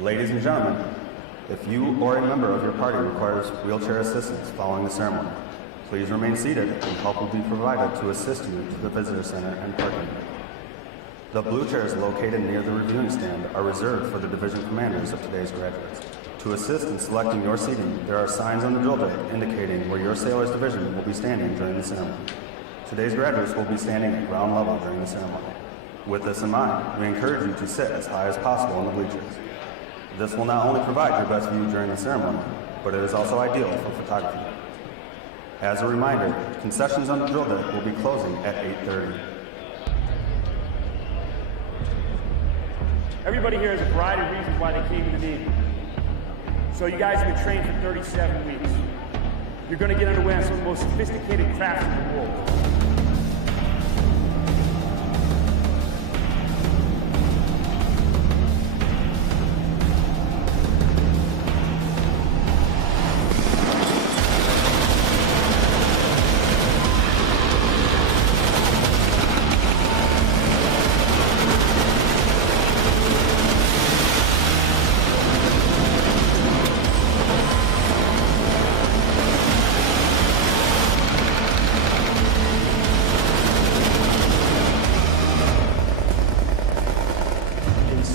Ladies and gentlemen, if you or a member of your party requires wheelchair assistance following the ceremony, please remain seated and help will be provided to assist you to the visitor center and parking. The blue chairs located near the reviewing stand are reserved for the division commanders of today's graduates. To assist in selecting your seating, there are signs on the drill deck indicating where your sailors division will be standing during the ceremony. Today's graduates will be standing at ground level during the ceremony. With this in mind, we encourage you to sit as high as possible in the bleachers. This will not only provide your best view during the ceremony, but it is also ideal for photography. As a reminder, concessions on the drill deck will be closing at 8:30. Everybody here has a variety of reasons why they came to the Navy. So you guys have been trained for 37 weeks. You're going to get underway on some of the most sophisticated crafts in the world.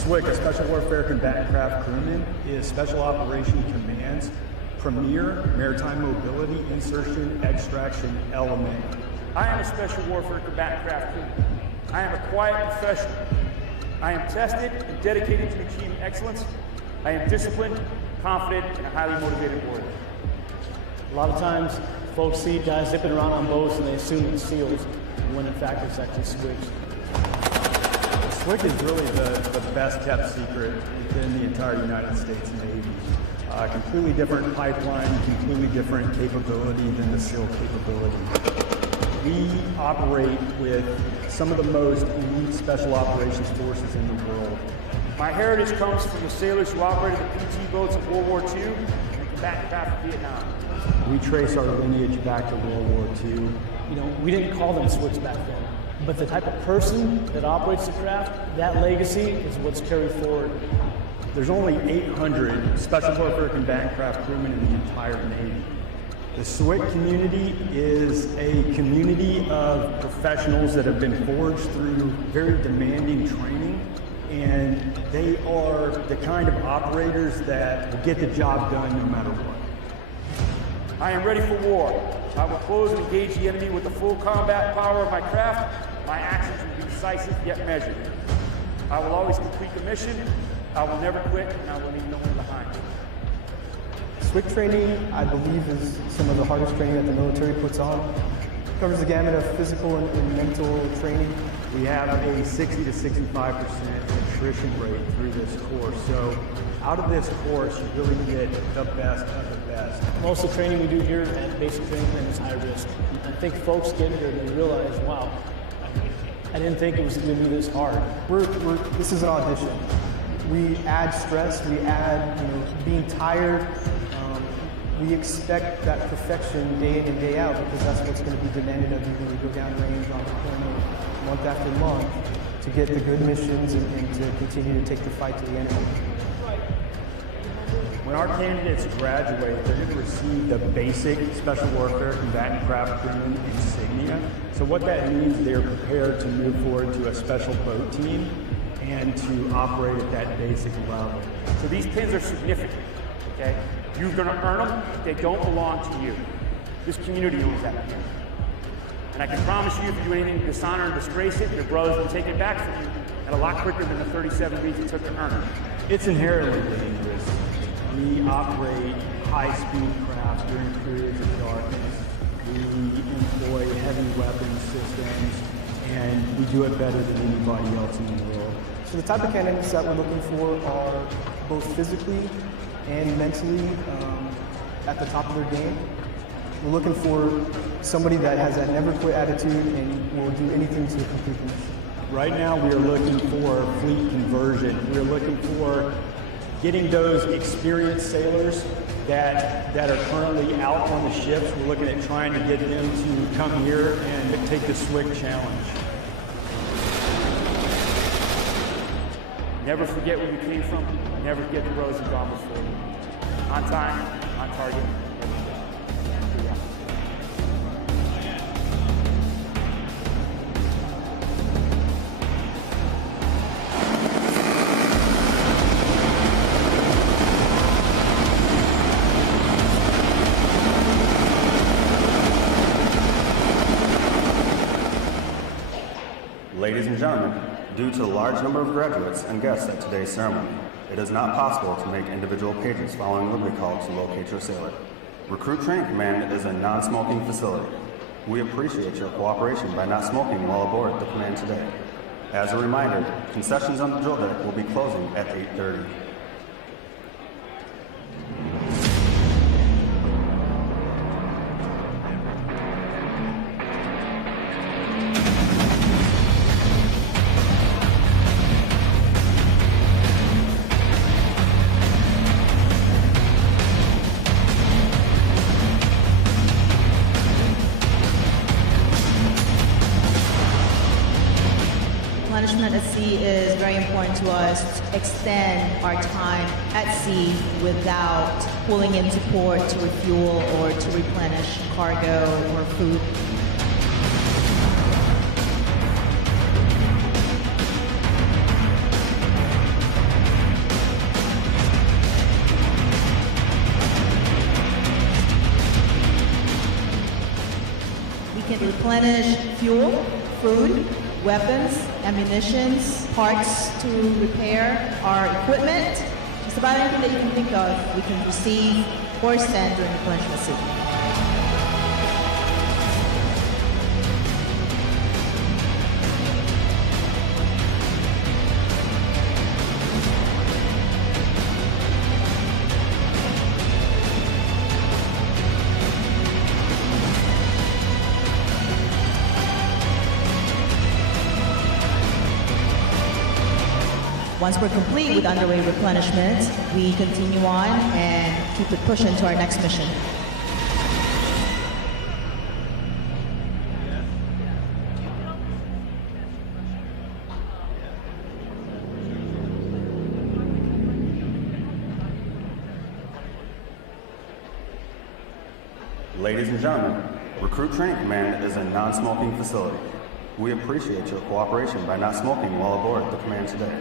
SWCC, a Special Warfare Combatant Craft Crewman, is Special Operations Command's premier maritime mobility, insertion, extraction element. I am a Special Warfare Combatant Craft Crewman. I am a quiet professional. I am tested and dedicated to achieving excellence. I am disciplined, confident, and a highly motivated warrior. A lot of times, folks see guys zipping around on boats and they assume it's SEALs, when in fact it's actually SWCC. SWCC is really the best kept secret within the entire United States Navy. Completely different pipeline, completely different capability than the SEAL capability. We operate with some of the most elite special operations forces in the world. My heritage comes from the sailors who operated the PT boats of World War II and combatant craft of Vietnam. We trace our lineage back to World War II. You know, we didn't call them SWCC back then. But the type of person that operates the craft, that legacy is what's carried forward. There's only 800 Special Warfare Combatant Craft crewmen in the entire Navy. The SWCC community is a community of professionals that have been forged through very demanding training, and they are the kind of operators that will get the job done no matter what. I am ready for war. I will close and engage the enemy with the full combat power of my craft. My actions will be decisive yet measured. I will always complete the mission. I will never quit, and I will leave no one behind. SWCC training, I believe, is some of the hardest training that the military puts on. It covers the gamut of physical and mental training. We have a 60 to 65% attrition rate through this course. So out of this course, you really get the best of the best. Most of the training we do here at basic training plan is high risk. I think folks get here and they realize, wow, I didn't think it was going to be this hard. This is an audition. We add stress, we add being tired. We expect that perfection day in and day out because that's what's going to be demanded of you when we go down range on deployment month after month to get the good missions and to continue to take the fight to the enemy. When our candidates graduate, they're going to receive the basic Special Warfare Combatant Craft Crewman insignia. So what that means, they're prepared to move forward to a special boat team and to operate at that basic level. So these pins are significant, okay? You're going to earn them. They don't belong to you. This community owns that pin. And I can promise you, if you do anything to dishonor and disgrace it, your brothers will take it back from you, and a lot quicker than the 37 weeks it took to earn it. It's inherently dangerous. We operate high-speed craft during periods of darkness. We employ heavy weapons systems, and we do it better than anybody else in the world. So the type of candidates that we're looking for are both physically and mentally at the top of their game. We're looking for somebody that has that never quit attitude and will do anything to complete the mission. Right now we are looking for fleet conversion. We're looking for getting those experienced sailors that are currently out on the ships. We're looking at trying to get them to come here and take the SWCC challenge. Never forget where you came from. Never forget the roads you've gone before you. On time, on target, never forget. Good luck. Ladies and gentlemen, due to the large number of graduates and guests at today's ceremony, it is not possible to make individual pages following Liberty Call to locate your sailor. Recruit Training Command is a non-smoking facility. We appreciate your cooperation by not smoking while aboard the command today. As a reminder, concessions on the drill deck will be closing at 8:30. Replenishment at sea is very important to us to extend our time at sea without pulling into port to refuel or to replenish cargo or food. We can replenish fuel, food, weapons, ammunitions, parts to repair our equipment. Just about anything that you can think of, we can receive or send during replenishment season. Once we're complete with underway replenishment, we continue on and keep it pushing to our next mission. Ladies and gentlemen, Recruit Training Command is a non-smoking facility. We appreciate your cooperation by not smoking while aboard the command today.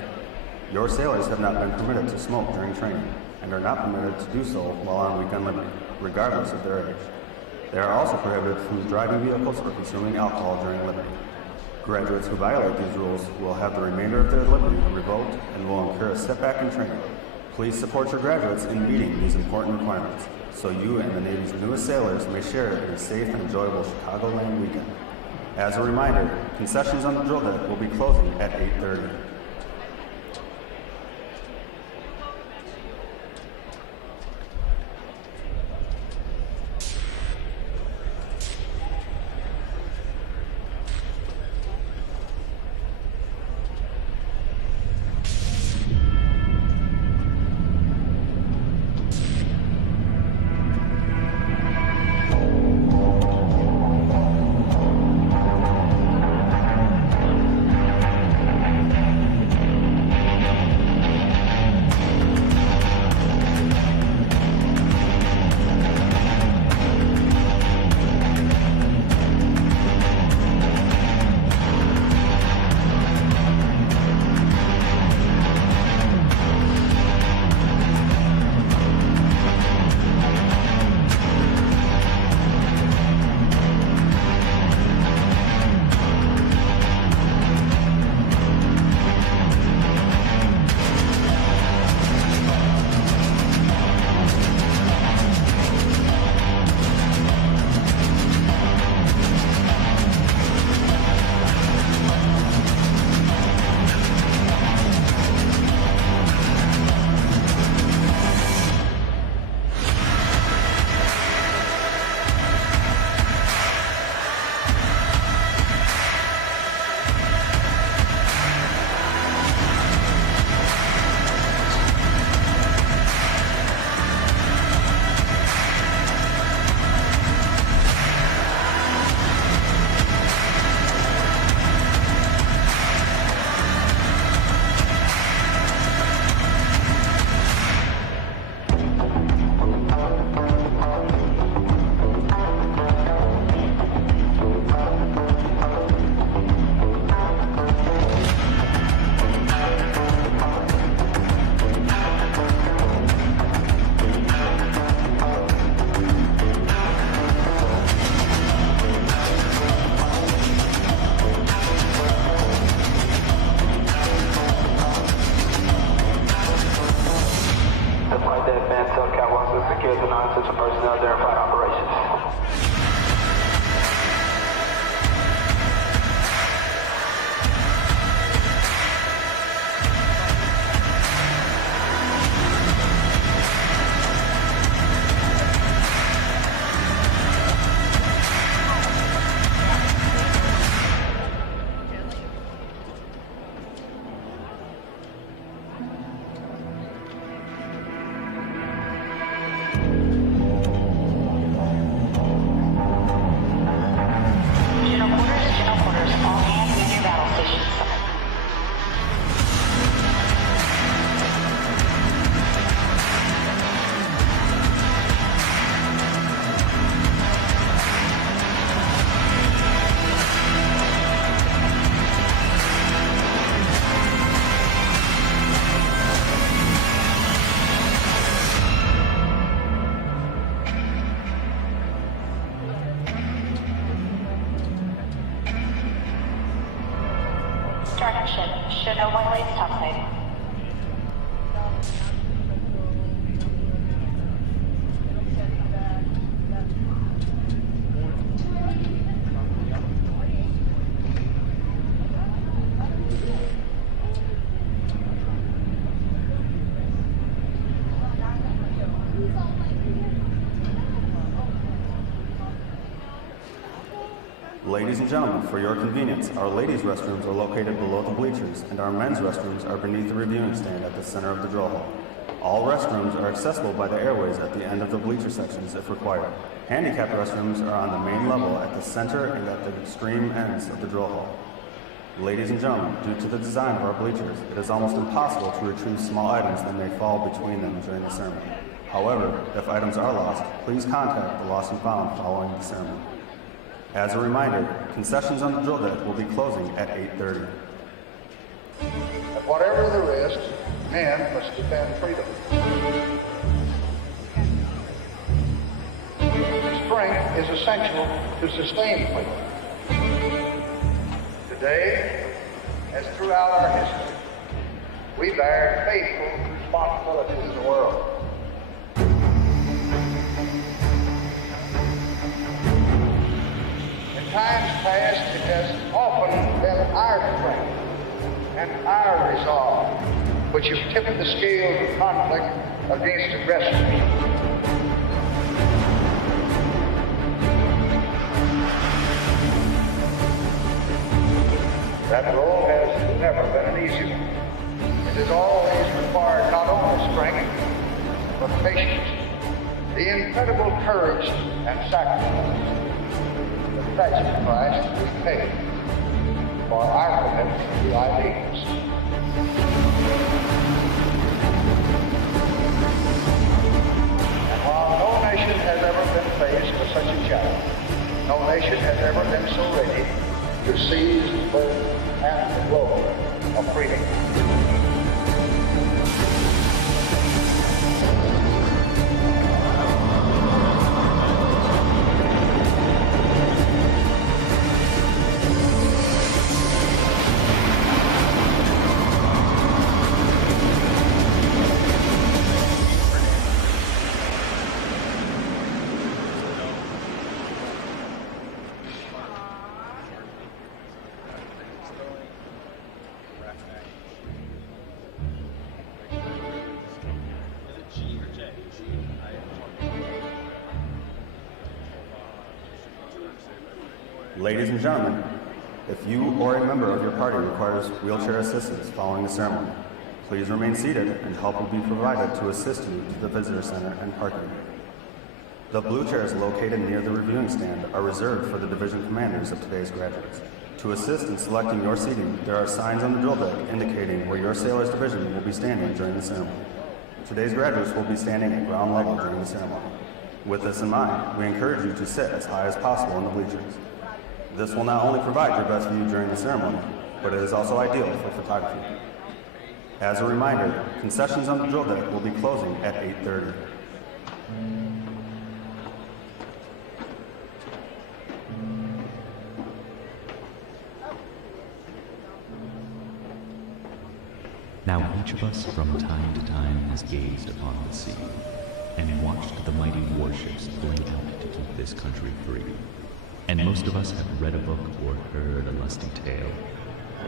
Your sailors have not been permitted to smoke during training and are not permitted to do so while on weekend liberty, regardless of their age. They are also prohibited from driving vehicles or consuming alcohol during liberty. Graduates who violate these rules will have the remainder of their liberty revoked and will incur a setback in training. Please support your graduates in meeting these important requirements so you and the Navy's newest sailors may share in a safe and enjoyable Chicagoland weekend. As a reminder, concessions on the drill deck will be closing at 8:30. direction. Should no one raise topside. Ladies and gentlemen, for your convenience, our ladies' restrooms are located below the bleachers, and our men's restrooms are beneath the reviewing stand at the center of the drill hall. All restrooms are accessible by the airways at the end of the bleacher sections if required. Handicapped restrooms are on the main level at the center and at the extreme ends of the drill hall. Ladies and gentlemen, due to the design of our bleachers, it is almost impossible to retrieve small items that may fall between them during the ceremony. However, if items are lost, please contact the Lost and Found following the ceremony. As a reminder, concessions on the drill deck will be closing at 8:30. At whatever the risk, men must defend freedom. Strength is essential to sustain freedom. Today, as throughout our history, we bear faithful responsibilities in the world. In times past, it has often been our strength and our resolve which have tipped the scales of conflict against aggression. That role has never been an easy one. It has always required not only strength, but patience, the incredible courage and sacrifice. The tragic price we pay for our commitment to the ideals. And while no nation has ever been faced with such a challenge, no nation has ever been so ready to seize the birth and the glory of freedom. Ladies and gentlemen, if you or a member of your party requires wheelchair assistance following the ceremony, please remain seated and help will be provided to assist you to the visitor center and parking. The blue chairs located near the reviewing stand are reserved for the division commanders of today's graduates. To assist in selecting your seating, there are signs on the drill deck indicating where your sailor's division will be standing during the ceremony. Today's graduates will be standing at ground level during the ceremony. With this in mind, we encourage you to sit as high as possible in the bleachers. This will not only provide your best view during the ceremony, but it is also ideal for photography. As a reminder, concessions on the drill deck will be closing at 8:30. Now each of us from time to time has gazed upon the sea and watched the mighty warships blink out to keep this country free. And most of us have read a book or heard a lusty tale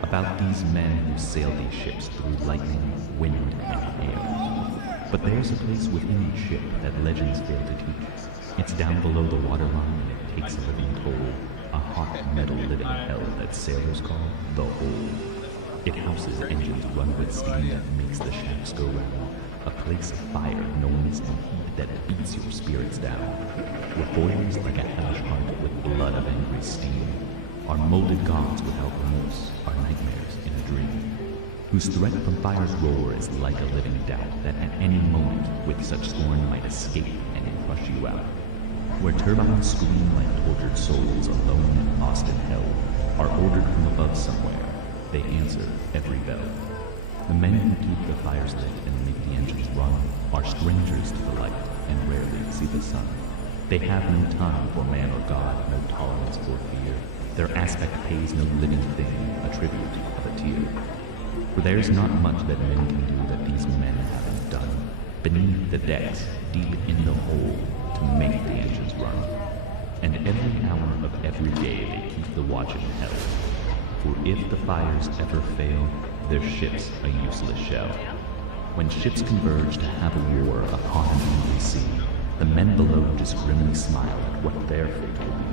about these men who sail these ships through lightning, wind, and hail. But there's a place within each ship that legends fail to teach. It's down below the waterline and it takes a living toll, a hot metal living hell that sailors call the Hole. It houses engines run with steam that makes the shafts go round, a place of fire, noise, and heat that beats your spirits down, where boils like a hellish heart with blood of angry steam, are molded gods without remorse, are nightmares in a dream, whose threat from fire's roar is like a living doubt that at any moment with such scorn might escape and crush you out, where turbines scream like tortured souls alone and lost in hell, are ordered from above somewhere, they answer every bell. The men who keep the fires lit and make the engines run are strangers to the light and rarely see the sun. They have no time for man or God, no tolerance for fear. their aspect pays no living thing a tribute of a tear. For there's not much that men can do that these men haven't done, beneath the decks, deep in the hole, to make the engines run. And every hour of every day they keep the watch in hell. For if the fires ever fail, their ship's a useless shell. When ships converge to have a war upon an angry sea, the men below just grimly smile at what their fate will be.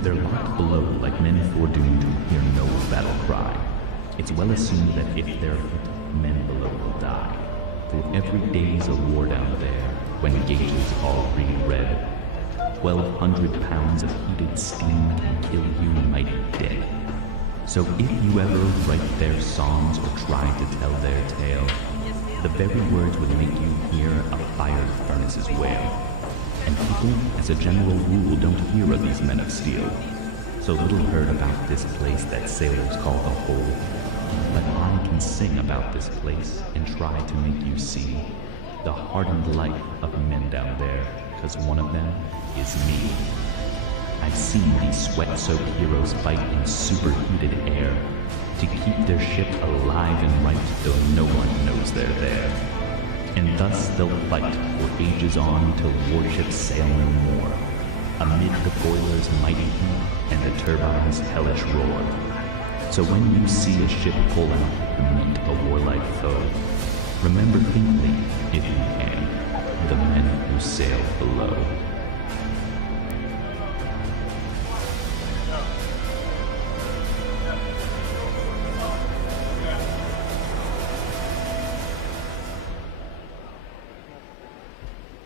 They're locked below like men foredoomed who hear no battle cry. It's well assumed that if they're hit, men below will die. For every day's a war down there, when gauges all read red. 1,200 pounds of heated steam can kill you mighty dead. So if you ever write their songs or try to tell their tale, the very words would make you hear a fired furnace's wail. And people, as a general rule, don't hear of these men of steel. So little heard about this place that sailors call the Hole. But I can sing about this place and try to make you see the hardened life of men down there, 'cause one of them is me. I've seen these sweat-soaked heroes fight in superheated air to keep their ship alive and right, though no one knows they're there. And thus they'll fight for ages on till warships sail no more, amid the boiler's mighty heat and the turbine's hellish roar. So when you see a ship pull out to meet a warlike foe, remember faintly, if you can, the men who sail below.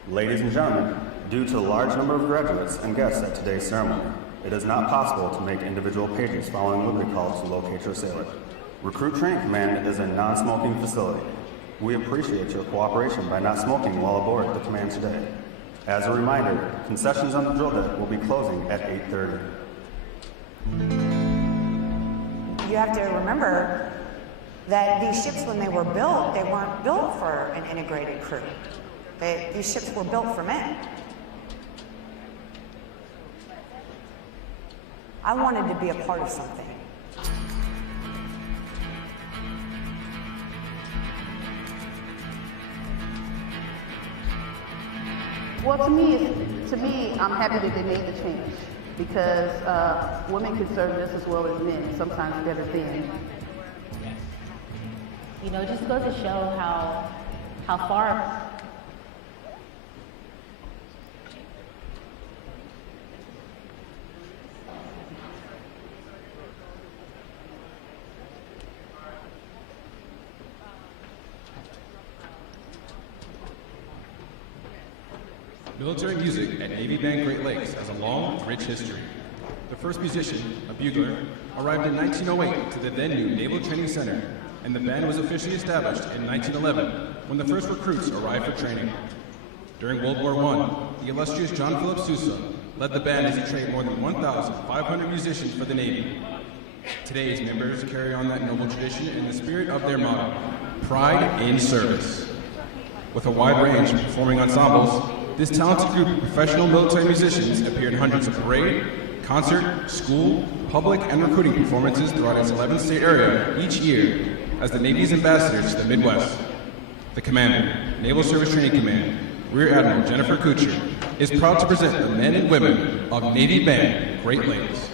Ladies and gentlemen, due to the large number of graduates and guests at today's ceremony, it is not possible to make individual pages following Liberty Call to locate your sailor. Recruit Training Command is a non-smoking facility. We appreciate your cooperation by not smoking while aboard the command today. As a reminder, concessions on the drill deck will be closing at 8:30. You have to remember that these ships, when they were built, they weren't built for an integrated crew. These ships were built for men. I wanted to be a part of something. Well, to me, I'm happy that they made the change because women can serve just as well as men, sometimes better than. You know, it just goes to show how far. Military music at Navy Band Great Lakes has a long, rich history. The first musician, a bugler, arrived in 1908 to the then-new Naval Training Center, and the band was officially established in 1911 when the first recruits arrived for training. During World War I, the illustrious John Philip Sousa led the band as he trained more than 1,500 musicians for the Navy. Today's members carry on that noble tradition in the spirit of their motto, Pride in Service. With a wide range of performing ensembles, this talented group of professional military musicians appear in hundreds of parade, concert, school, public, and recruiting performances throughout its 11-state area each year as the Navy's ambassadors to the Midwest. The Commander, Naval Service Training Command, Rear Admiral Jennifer Kuchar, is proud to present the men and women of Navy Band Great Lakes.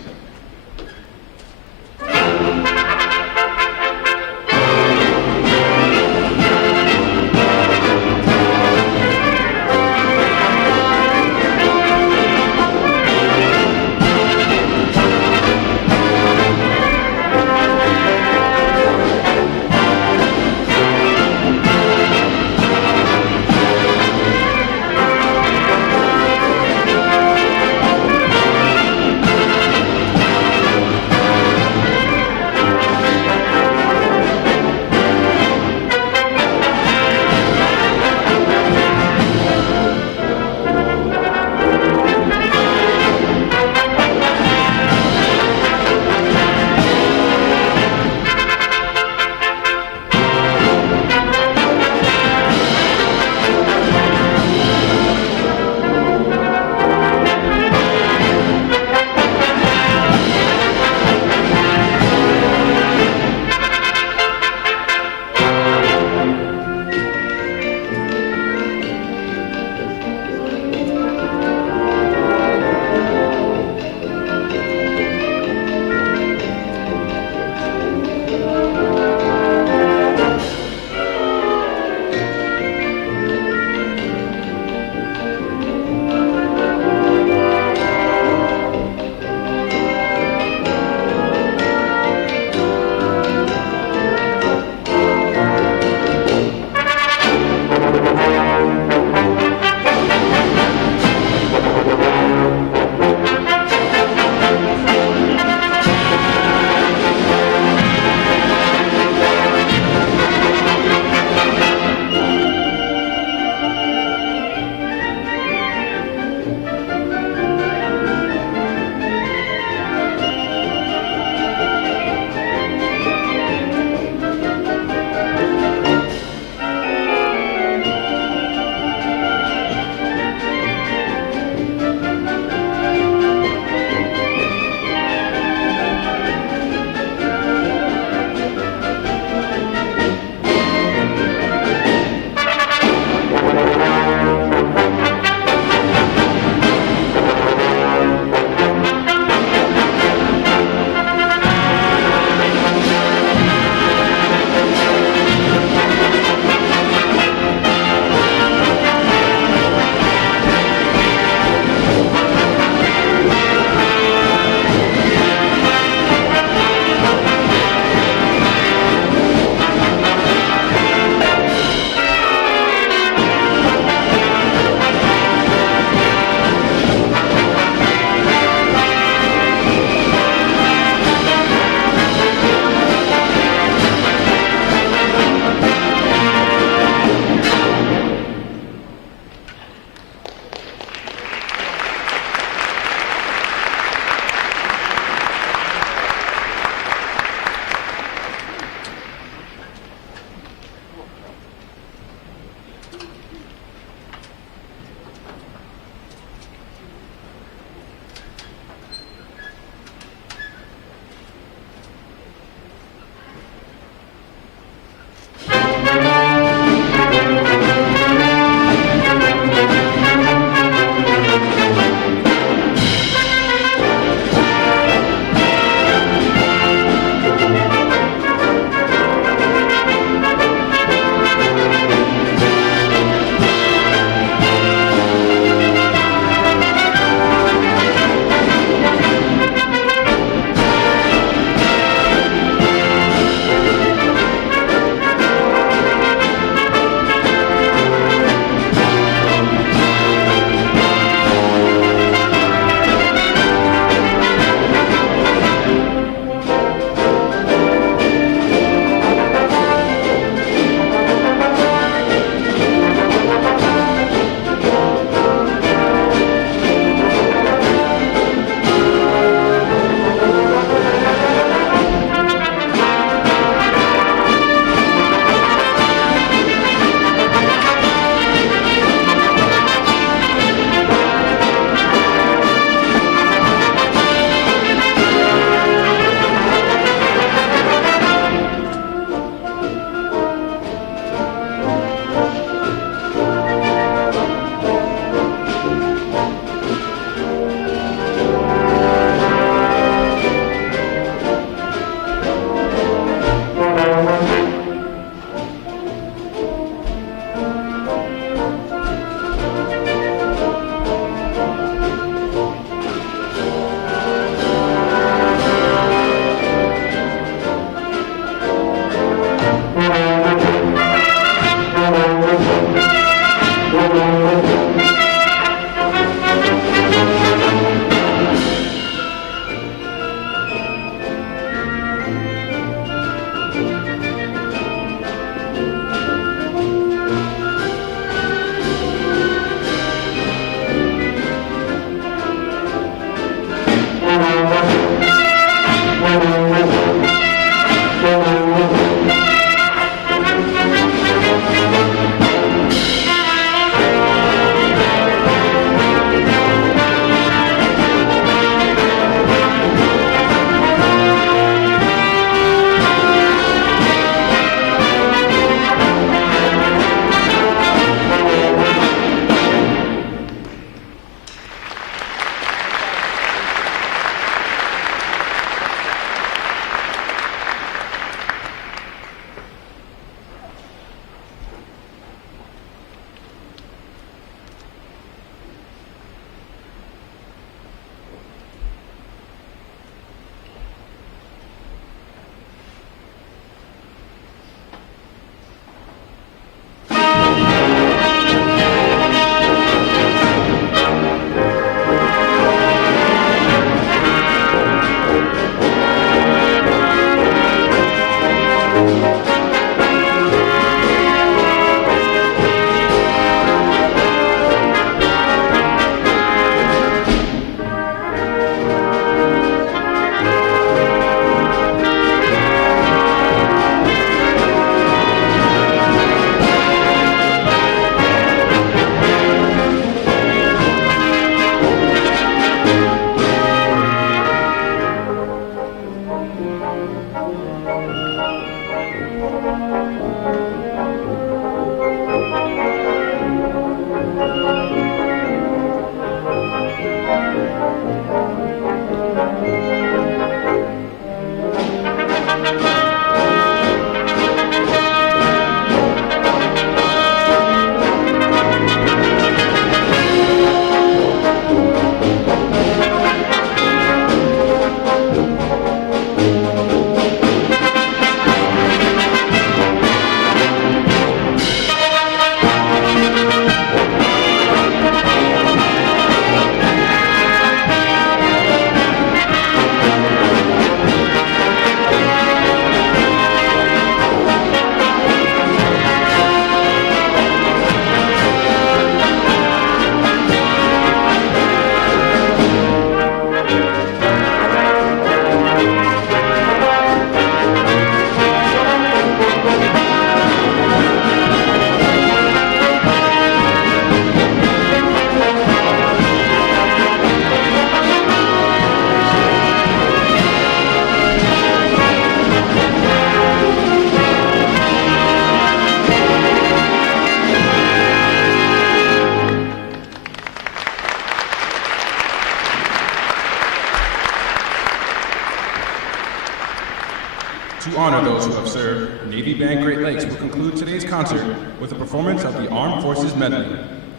To honor those who have served, Navy Band Great Lakes will conclude today's concert with a performance of the Armed Forces Medley.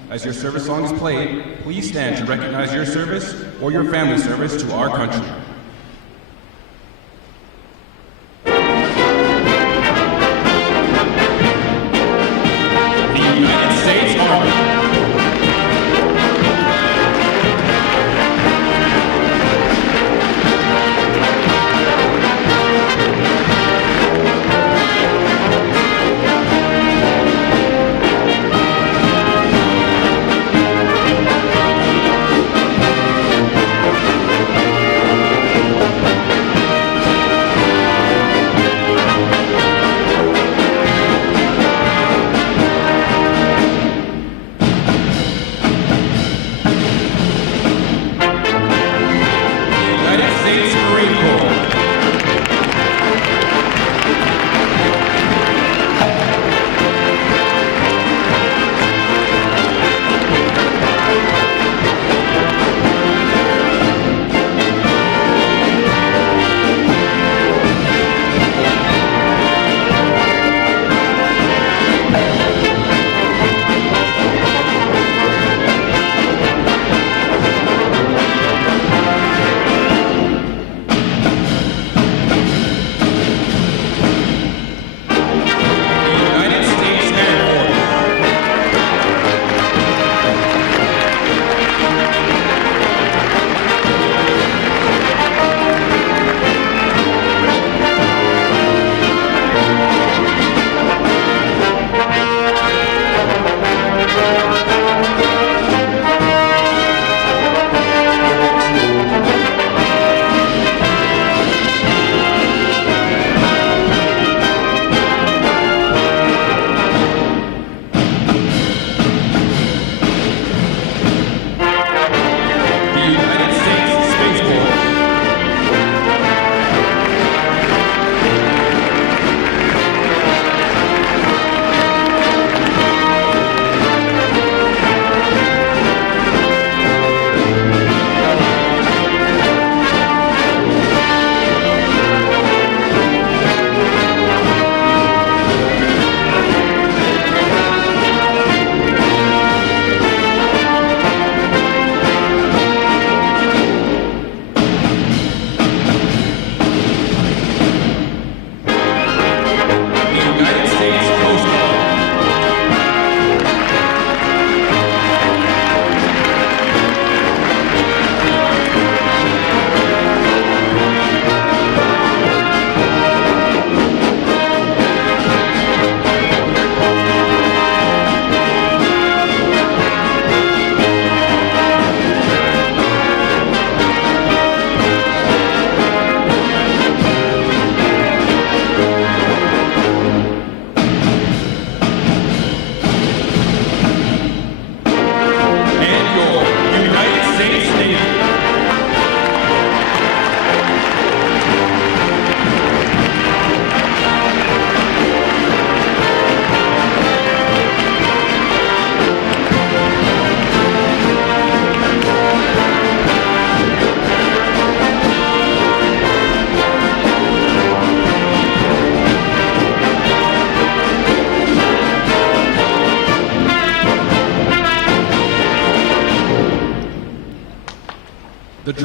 As your service song is played, please stand to recognize your service or your family service to our country. The United States Army.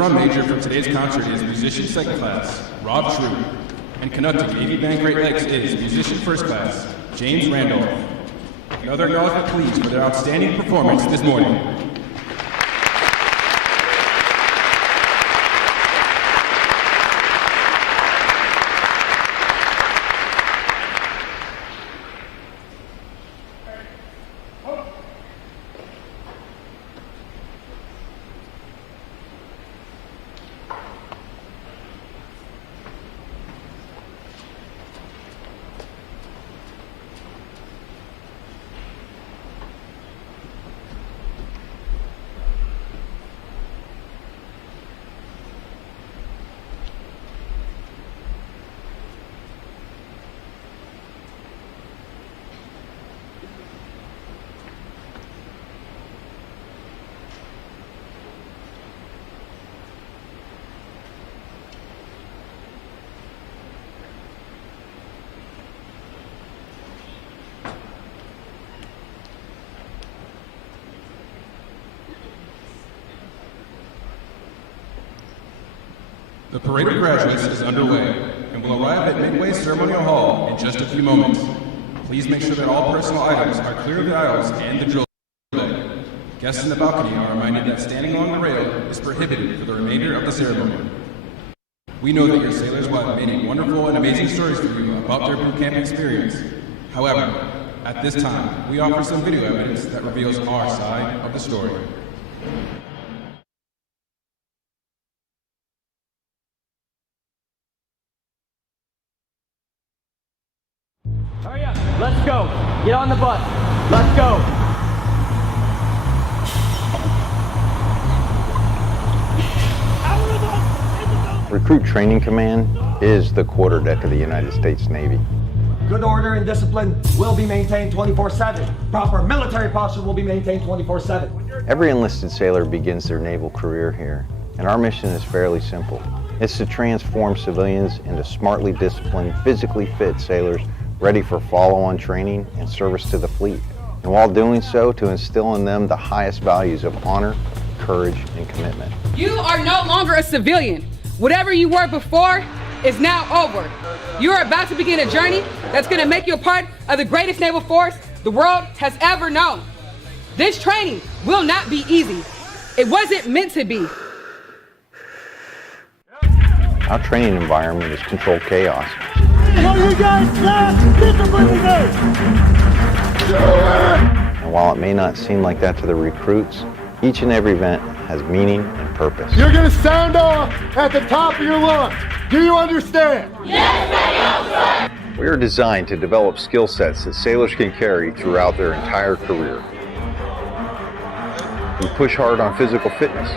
drum major for today's concert is Musician Second Class, Rob Shrew. And conducting Navy Band Great Lakes is Musician First Class, James Randolph. Another acknowledgement please for their outstanding performance this morning. The parade of graduates is underway and will arrive at Midway Ceremonial Hall in just a few moments. Please make sure that all personal items are clear of the aisles and the drill bag. Guests in the balcony are reminded that standing along the rail is prohibited for the remainder of the ceremony. We know that your sailors will have many wonderful and amazing stories for you about their boot camp experience. However, at this time, we offer some video evidence that reveals our side of the story. Hurry up, let's go. Get on the bus. Let's go. Recruit Training Command is the quarterdeck of the United States Navy. Good order and discipline will be maintained 24/7. Proper military posture will be maintained 24/7. Every enlisted sailor begins their naval career here, and our mission is fairly simple. It's to transform civilians into smartly disciplined, physically fit sailors ready for follow-on training and service to the fleet. And while doing so, to instill in them the highest values of honor, courage, and commitment. You are no longer a civilian. Whatever you were before is now over. You are about to begin a journey that's going to make you a part of the greatest naval force the world has ever known. This training will not be easy. It wasn't meant to be. Our training environment is controlled chaos. You guys discipline today. And while it may not seem like that to the recruits, each and every event has meaning and purpose. You're going to sound off at the top of your lungs. Do you understand? Yes, I do, sir. We are designed to develop skill sets that sailors can carry throughout their entire career. We push hard on physical fitness.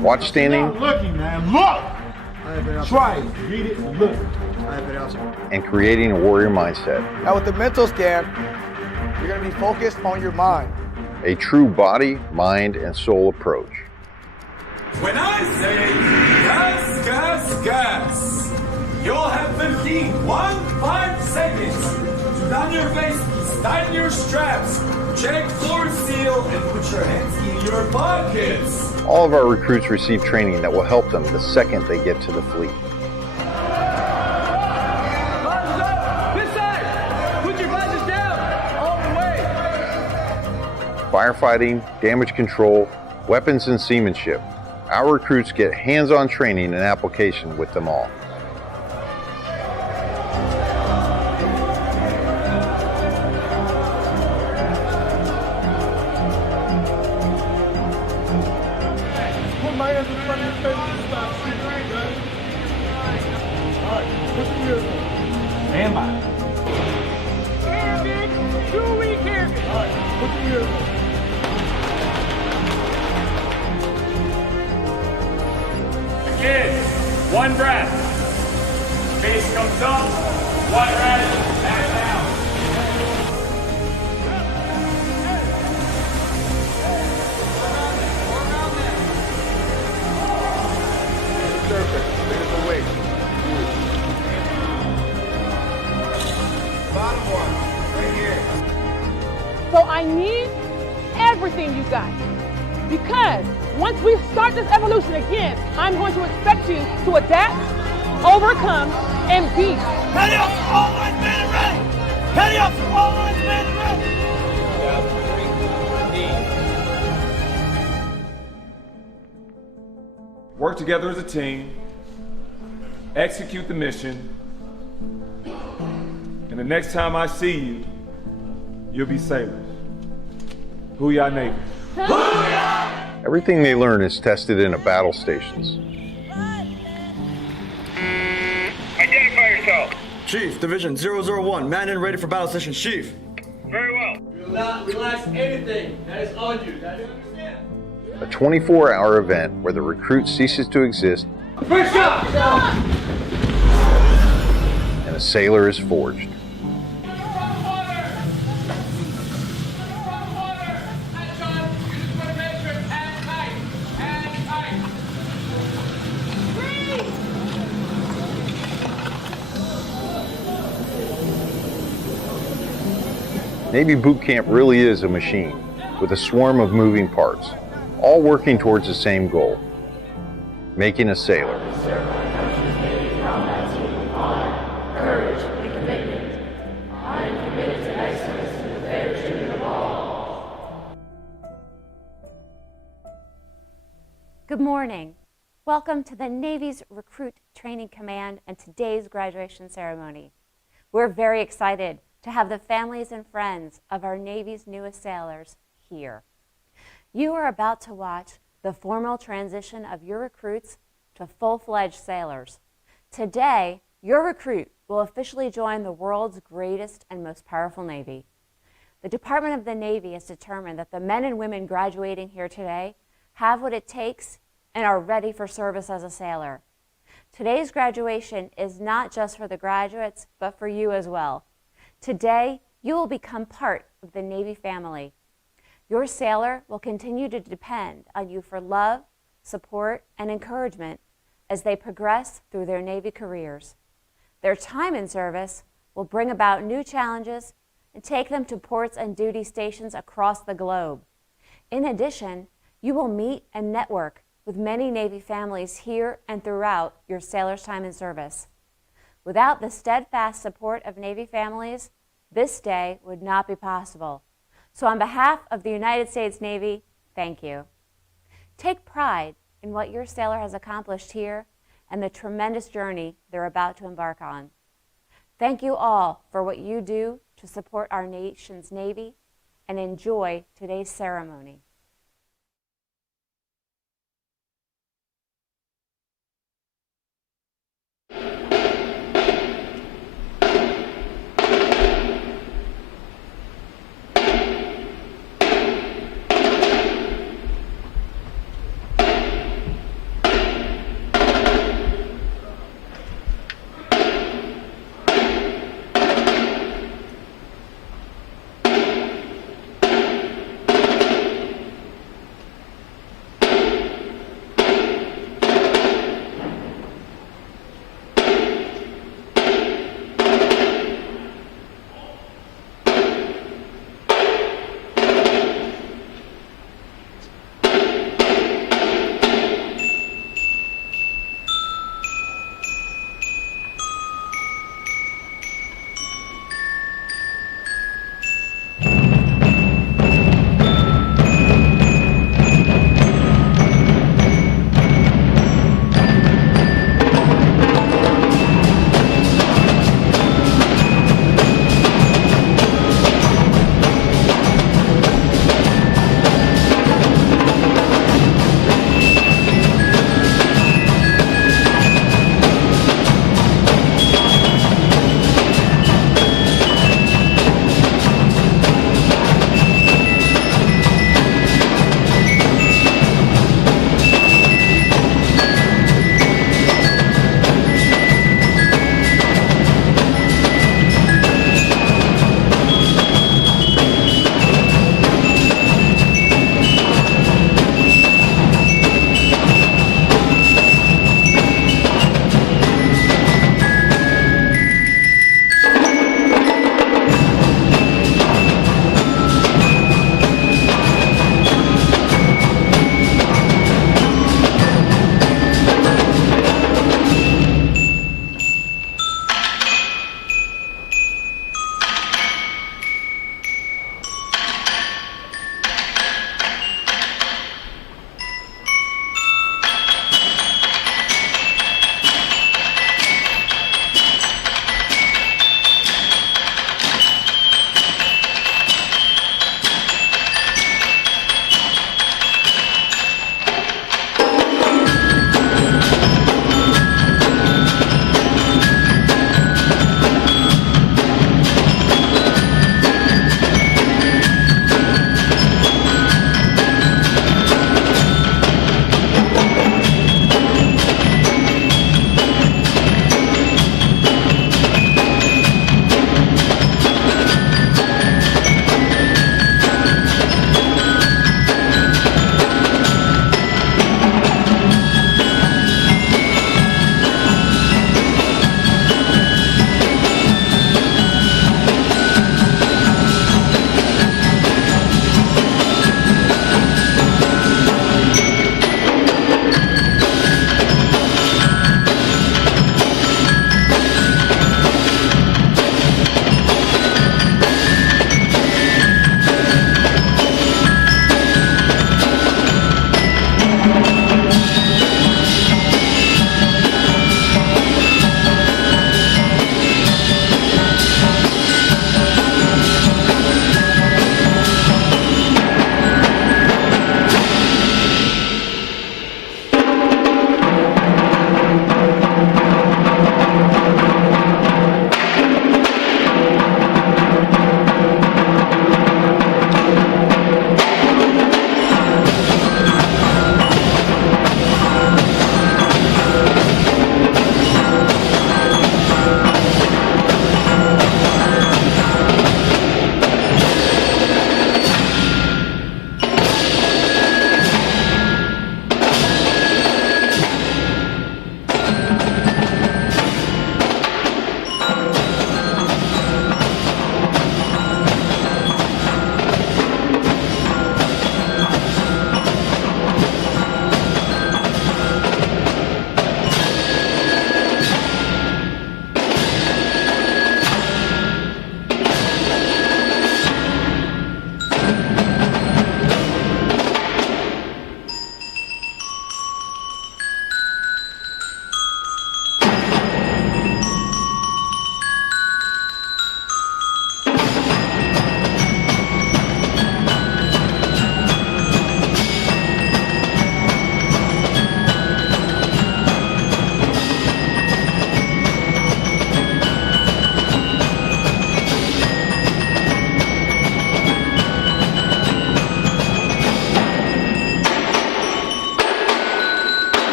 Watch standing. Stop looking, man. Look! Try it. Read it and look. And creating a warrior mindset. Now with the mental scan, you're going to be focused on your mind. A true body, mind, and soul approach. When I say gas, gas, gas, you'll have 15 seconds to down your faces, tighten your straps, check floor seal, and put your hands in your pockets. All of our recruits receive training that will help them the second they get to the fleet. This side. Put your glasses down. All the way. Firefighting, damage control, weapons and seamanship. Our recruits get hands-on training and application with them all. Put my hands in front of your face and stop shooting. All right, put the uniform. Stand by. Here, big. 2 week here. All right, put the uniform. Kids, one breath. Face comes up, one breath, back down. Perfect. There's the weight. Bottom one, right here. So I need everything, you guys. Because once we start this evolution again, I'm going to expect you to adapt, overcome, and beat. Ready up, all lines man and ready! Ready up, all lines man and ready! Work together as a team, execute the mission, and the next time I see you, you'll be sailors. Hoo-yah Navy. Everything they learn is tested in a battle stations. Identify yourself. Chief, Division 001, man and ready for battle session, Chief. Very well. We will not relax anything that is on you. That you understand? A 24-hour event where the recruit ceases to exist First shot! and a sailor is forged. Navy boot camp really is a machine with a swarm of moving parts, all working towards the same goal, making a sailor. Good morning. Welcome to the Navy's Recruit Training Command and today's graduation ceremony. We're very excited to have the families and friends of our Navy's newest sailors here. You are about to watch the formal transition of your recruits to full-fledged sailors. Today, your recruit will officially join the world's greatest and most powerful Navy. The Department of the Navy has determined that the men and women graduating here today have what it takes and are ready for service as a sailor. Today's graduation is not just for the graduates, but for you as well. Today, you will become part of the Navy family. Your sailor will continue to depend on you for love, support, and encouragement as they progress through their Navy careers. Their time in service will bring about new challenges and take them to ports and duty stations across the globe. In addition, you will meet and network with many Navy families here and throughout your sailor's time in service. Without the steadfast support of Navy families, this day would not be possible. So on behalf of the United States Navy, thank you. Take pride in what your sailor has accomplished here and the tremendous journey they're about to embark on. Thank you all for what you do to support our nation's Navy, and enjoy today's ceremony.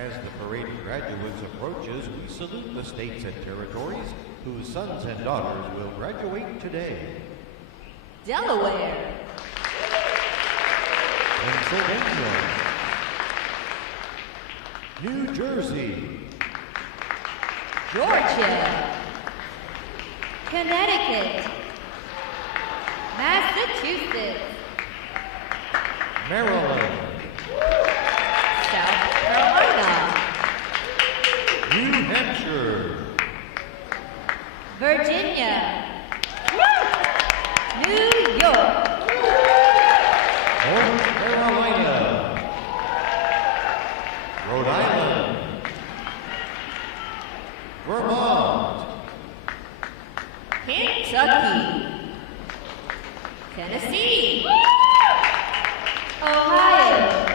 As the parade of graduates approaches, we salute the states and territories whose sons and daughters will graduate today. Delaware, Pennsylvania, New Jersey, Georgia, Connecticut, Massachusetts, Maryland, South Carolina, New Hampshire, Virginia, New York, North Carolina, Rhode Island, Vermont, Kentucky, Tennessee, Ohio,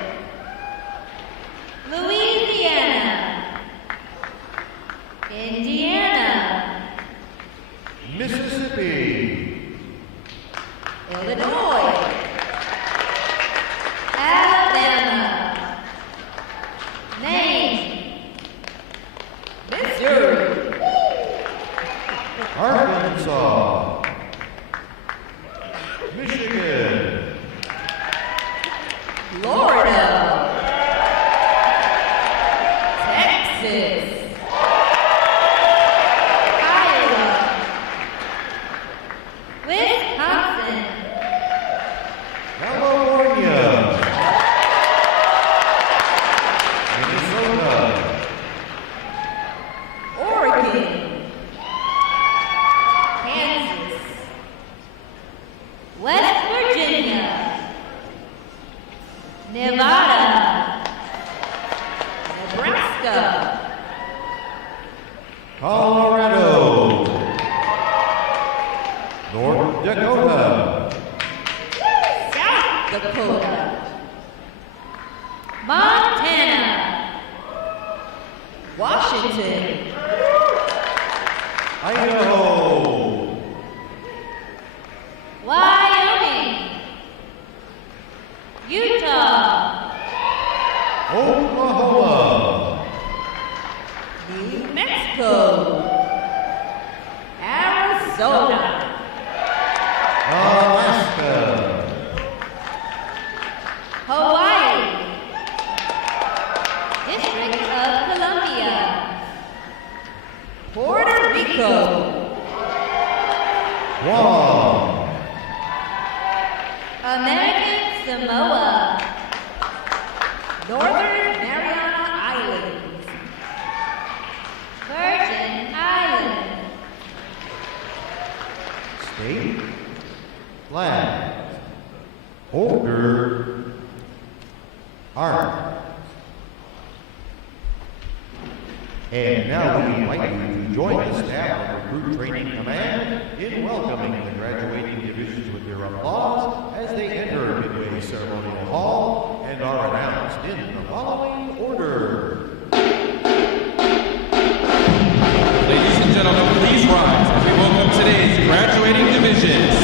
Louisiana, Indiana, Mississippi, Illinois, Alabama, Maine, Missouri, Arkansas, Michigan, Florida, Texas, Iowa, Wisconsin, California, Minnesota, Oregon, Kansas, West Virginia, Nevada, Nebraska, Colorado, North Dakota, South Dakota, Montana, Washington, Idaho, Wyoming, Utah, Oklahoma, New Mexico, Arizona, Alaska, Hawaii, District of Columbia, Puerto Rico, Guam, American Samoa, Northern Mariana Islands, Virgin Islands, state flag, holder, arm. And now we invite you to join the staff of Recruit Training Command in welcoming the graduating divisions with your applause as they enter Midway Ceremonial Hall and are announced in the following order. Ladies and gentlemen, please rise as we welcome today's graduating divisions.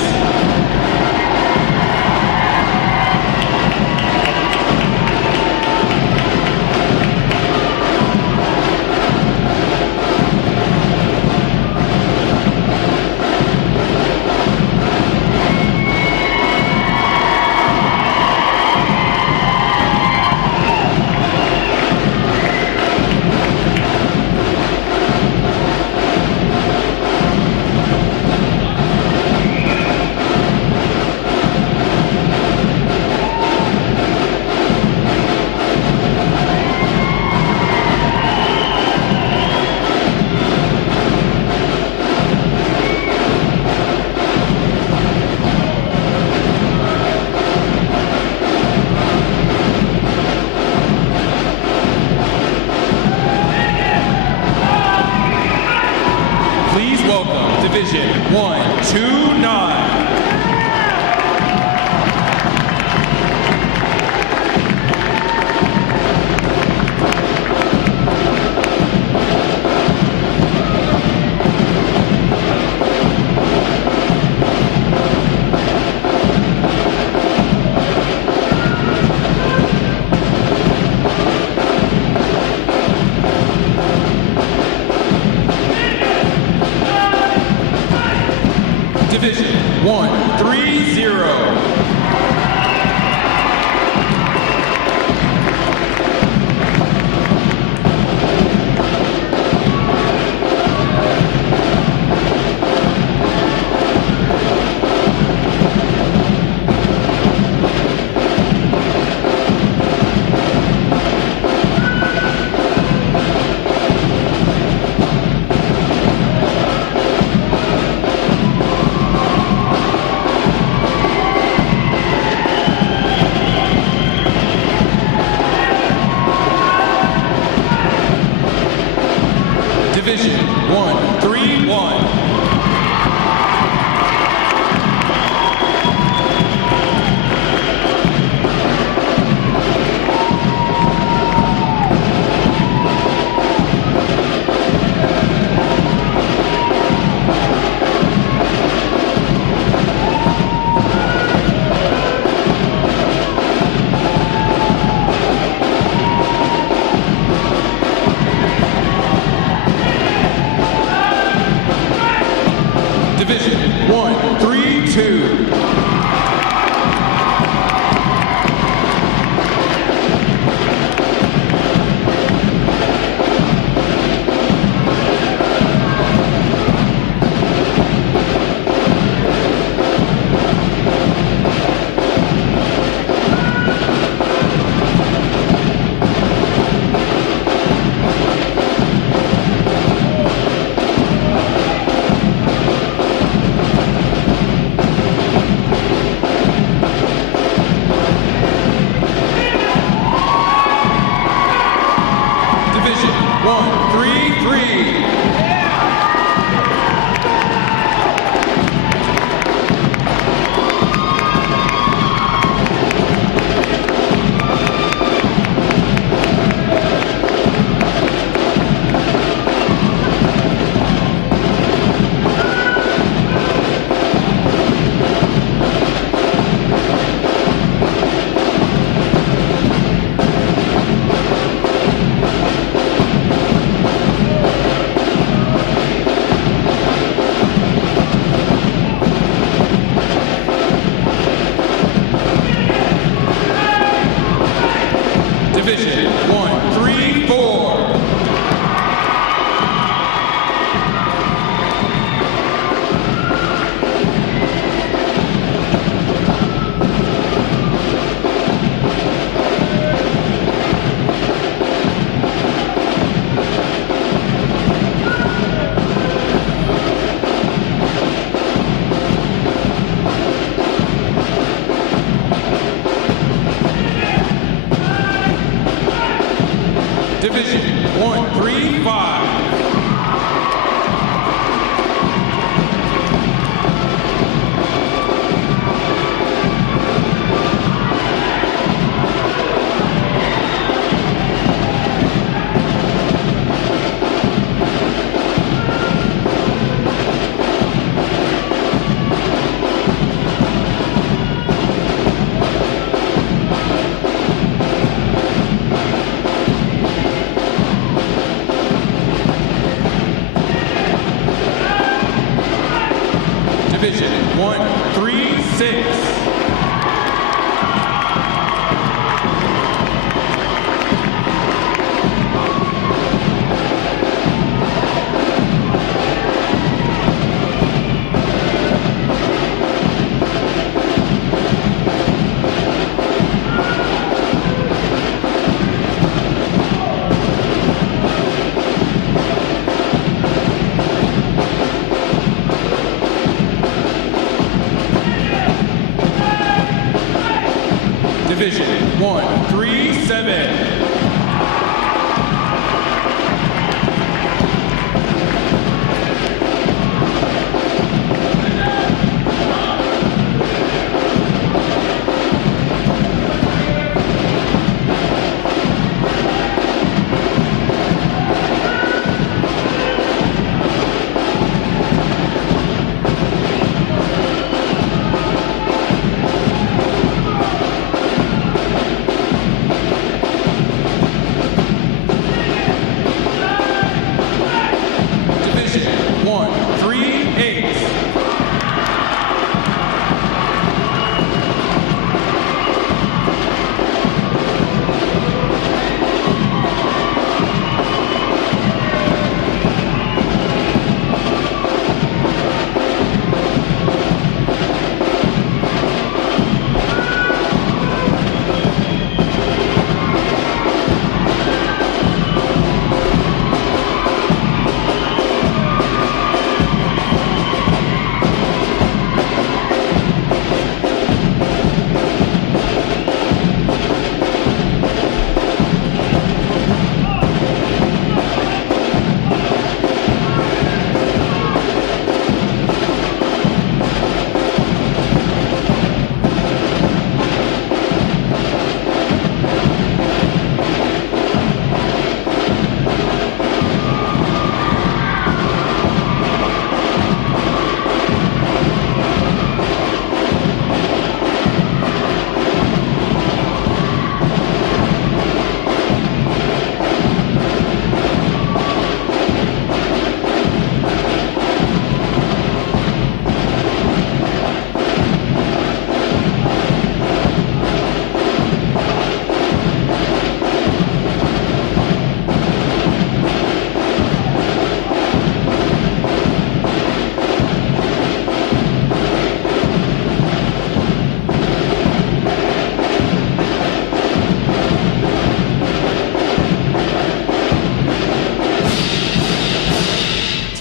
Division 137.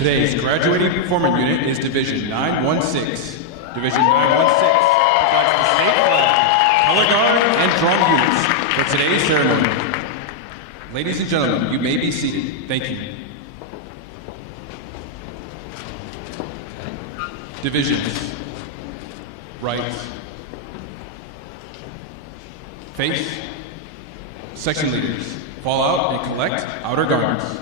Today's graduating performance unit is Division 916. Division 916 provides the state flag, color guard, and drum units for today's ceremony. Ladies and gentlemen, you may be seated. Thank you. Divisions. Right. Face. Section leaders. Fall out and collect outer garments.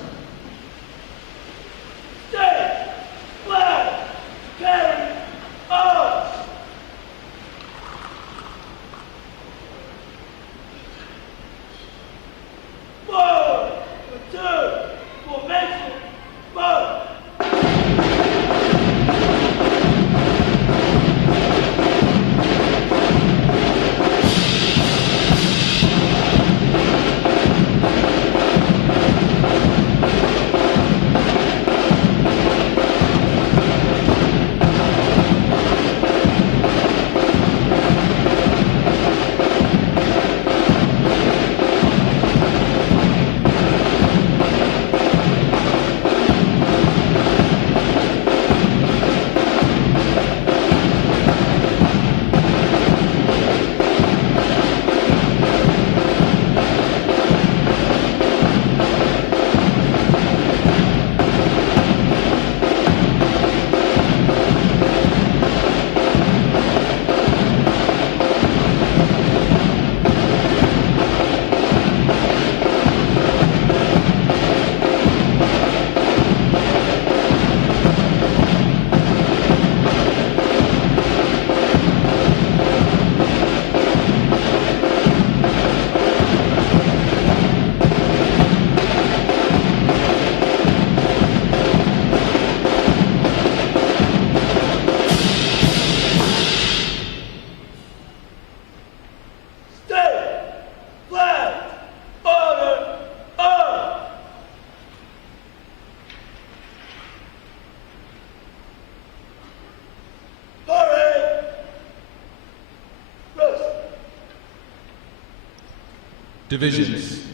Divisions.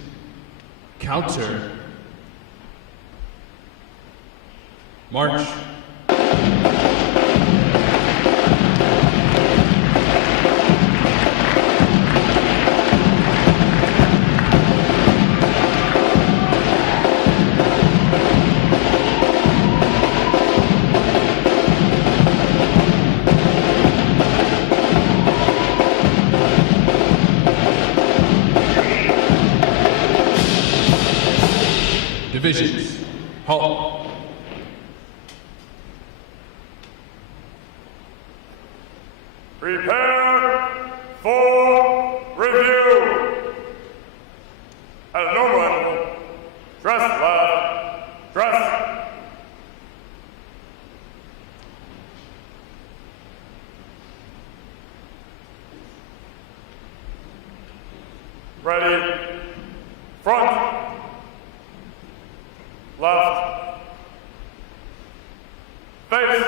Counter. March. Divisions, halt. Prepare for review. At normal interval, dress left, dress. Ready, front, left, face.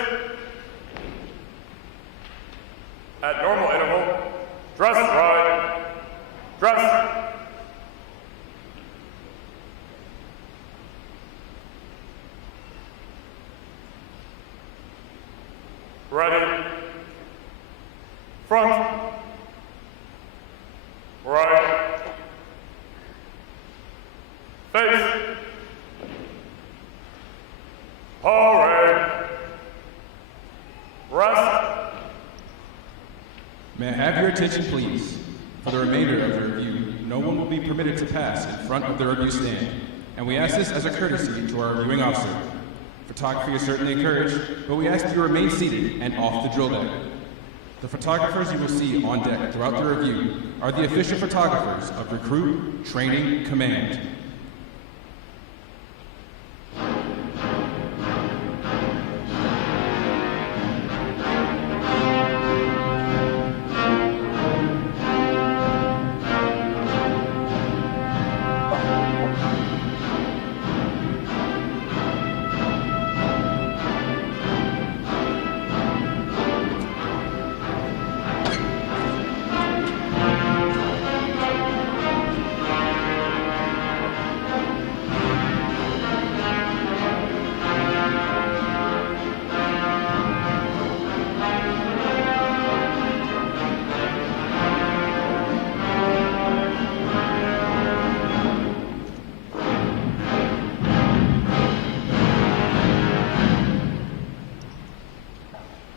At normal interval, dress right, dress. Ready, front, right, face, parade, rest. May I have your attention, please? For the remainder of the review, no one will be permitted to pass in front of the review stand, and we ask this as a courtesy to our reviewing officer. Photography is certainly encouraged, but we ask that you remain seated and off the drill deck. The photographers you will see on deck throughout the review are the official photographers of Recruit Training Command.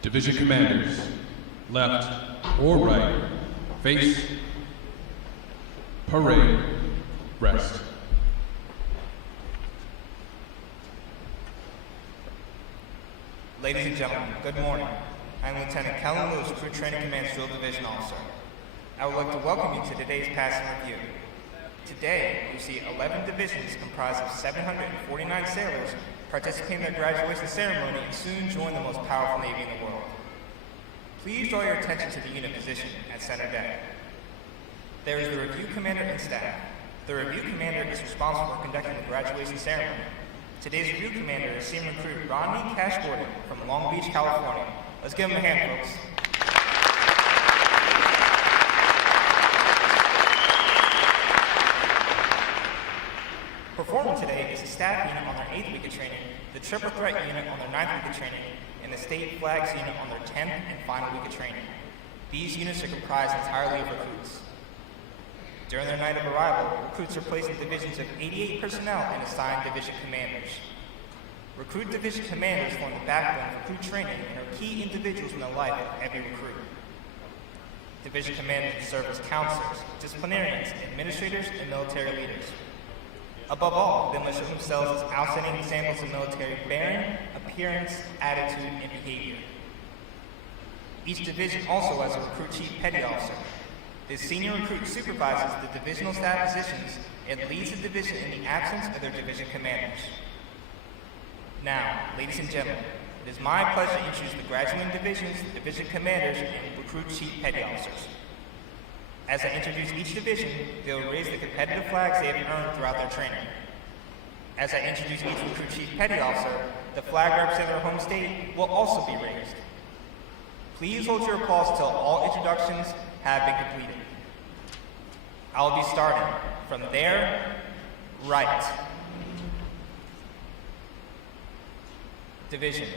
Division commanders, left or right, face, parade, rest. Ladies and gentlemen, good morning. I'm Lieutenant Kellen Lewis, Crew Training Command's Drill Division Officer. I would like to welcome you to today's passing review. Today, you see 11 divisions comprised of 749 sailors participate in their graduation ceremony and soon join the most powerful Navy in the world. Please draw your attention to the unit position at center deck. There is the review commander and staff. The review commander is responsible for conducting the graduation ceremony. Today's review commander is senior recruit Rodney Cash Gordon from Long Beach, California. Let's give him a hand, folks. Performing today is the staff unit on their 8th week of training, the triple threat unit on their 9th week of training, and the state flags unit on their 10th and final week of training. These units are comprised entirely of recruits. During their night of arrival, recruits are placed in divisions of 88 personnel and assigned division commanders. Recruit division commanders form the backbone of recruit training and are key individuals in the life of every recruit. Division commanders serve as counselors, disciplinarians, administrators, and military leaders. Above all, they must show themselves as outstanding examples of military bearing, appearance, attitude, and behavior. Each division also has a recruit chief petty officer. This senior recruit supervises the divisional staff positions and leads the division in the absence of their division commanders. Now, ladies and gentlemen, it is my pleasure to introduce the graduating divisions, division commanders, and recruit chief petty officers. As I introduce each division, they will raise the competitive flags they have earned throughout their training. As I introduce each recruit chief petty officer, the flag representing their home state will also be raised. Please hold your applause until all introductions have been completed. I will be starting from their right. Division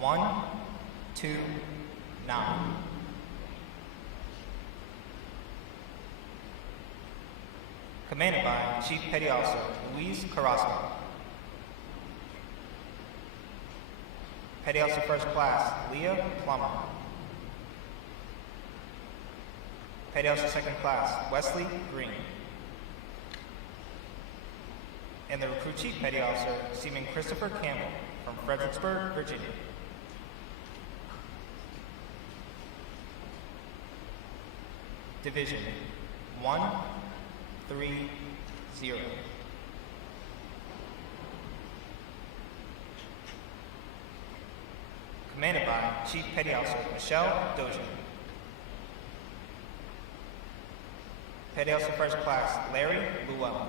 129. Commanded by Chief Petty Officer Luis Carrasco. Petty Officer First Class Leah Plummer. Petty Officer Second Class Wesley Green. and the Recruit Chief Petty Officer, Seaman Christopher Campbell from Fredericksburg, Virginia. Division 130. Commanded by Chief Petty Officer Michelle Dozier. Petty Officer First Class Larry Llewellyn.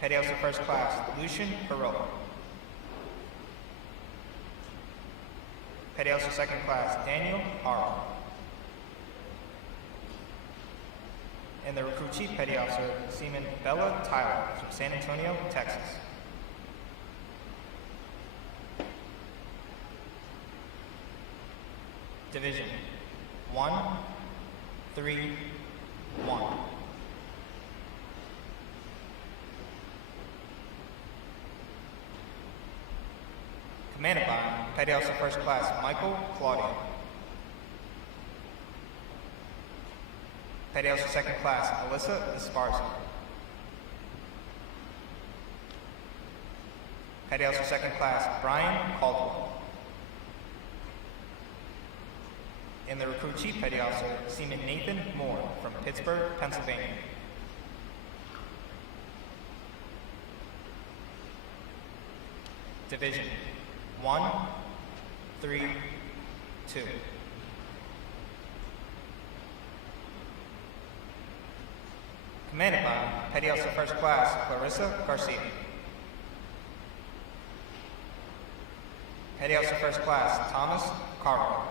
Petty Officer First Class Lucian Perot. Petty Officer Second Class Daniel Arl. And the Recruit Chief Petty Officer Seaman Bella Tyler from San Antonio, Texas. Division 131. Commanded by Petty Officer First Class Michael Claudio. Petty Officer Second Class Alyssa Esparza. Petty Officer Second Class Brian Caldwell. And the Recruit Chief Petty Officer Seaman Nathan Moore from Pittsburgh, Pennsylvania. Division 132. Commanded by Petty Officer First Class Clarissa Garcia. Petty Officer First Class Thomas Carver.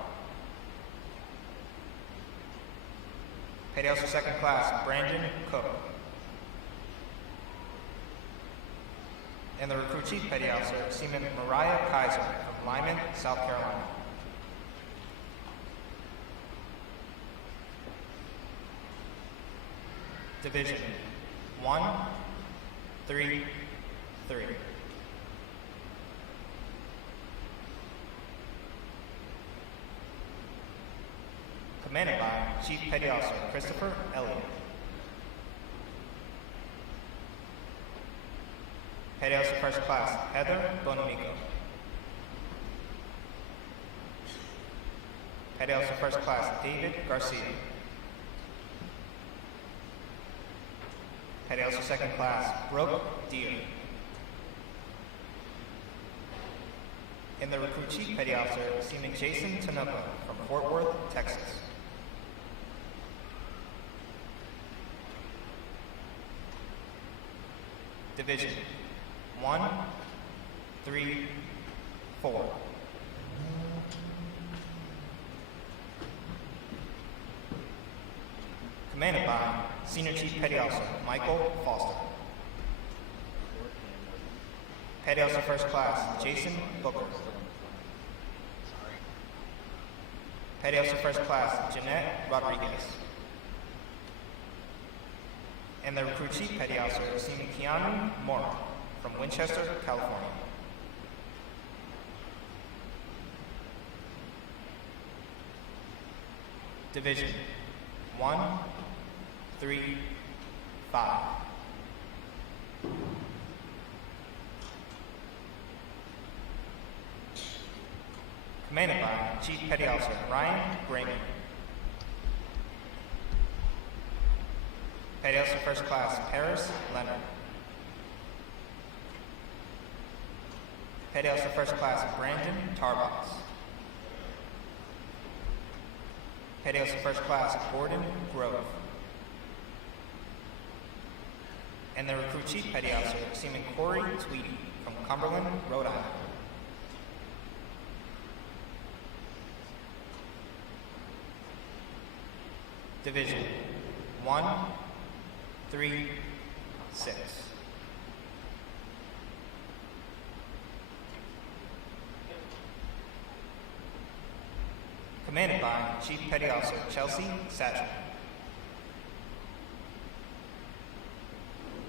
Petty Officer Second Class Brandon Cook. And the Recruit Chief Petty Officer Seaman Mariah Kaiser from Lyman, South Carolina. Division 133. Commanded by Chief Petty Officer Christopher Elliott. Petty Officer First Class Heather Bonamico. Petty Officer First Class David Garcia. Petty Officer Second Class Brooke Deere. And the Recruit Chief Petty Officer Seaman Jason Tanuka from Fort Worth, Texas. Division 134. Commanded by Senior Chief Petty Officer Michael Foster. Petty Officer First Class Jason Booker. Petty Officer First Class Jeanette Rodriguez. And the Recruit Chief Petty Officer Seaman Keanu Mora from Winchester, California. Division 135. Commanded by Chief Petty Officer Ryan Grayman. Petty Officer First Class Paris Leonard. Petty Officer First Class Brandon Tarbox. Petty Officer First Class Gordon Grove. And the Recruit Chief Petty Officer Seaman Corey Tweedy from Cumberland, Rhode Island. Division 136. Commanded by Chief Petty Officer Chelsea Satchel.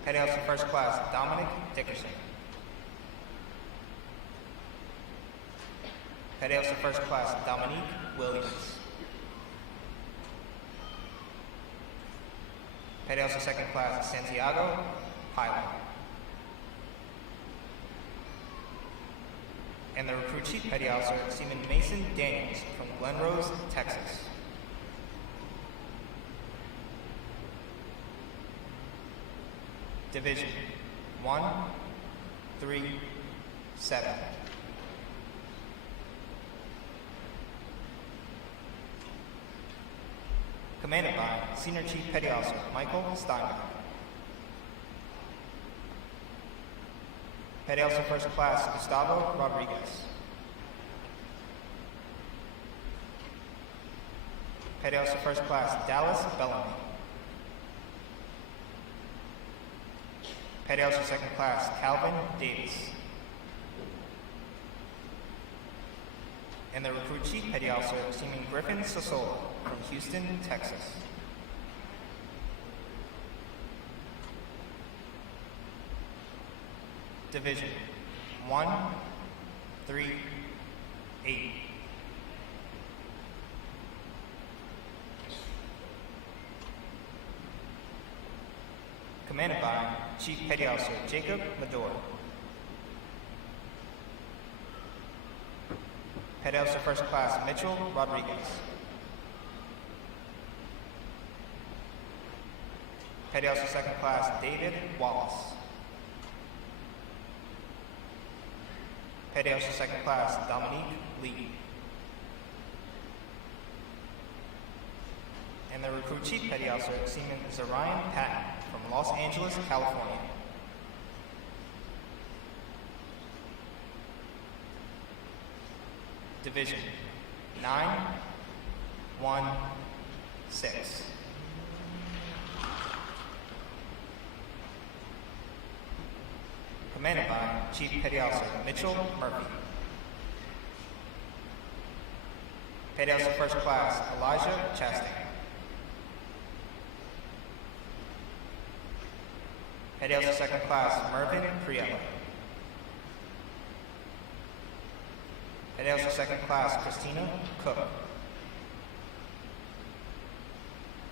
Petty Officer First Class Dominic Dickerson. Petty Officer First Class Dominique Williams. Petty Officer Second Class Santiago Pilot. And the Recruit Chief Petty Officer Seaman Mason Daniels from Glen Rose, Texas. Division 137. Commanded by Senior Chief Petty Officer Michael Steinbeck. Petty Officer First Class Gustavo Rodriguez. Petty Officer First Class Dallas Bellamy. Petty Officer Second Class Calvin Davis. And the Recruit Chief Petty Officer Seaman Griffin Sosola from Houston, Texas. Division 138. Commanded by Chief Petty Officer Jacob Medora. Petty Officer First Class Mitchell Rodriguez. Petty Officer Second Class David Wallace. Petty Officer Second Class Dominique Lee. And the Recruit Chief Petty Officer Seaman Zarian Patton from Los Angeles, California. Division 916. Commanded by Chief Petty Officer Mitchell Murphy. Petty Officer First Class Elijah Chastain. Petty Officer Second Class Mervyn Priella. Petty Officer Second Class Christina Cook.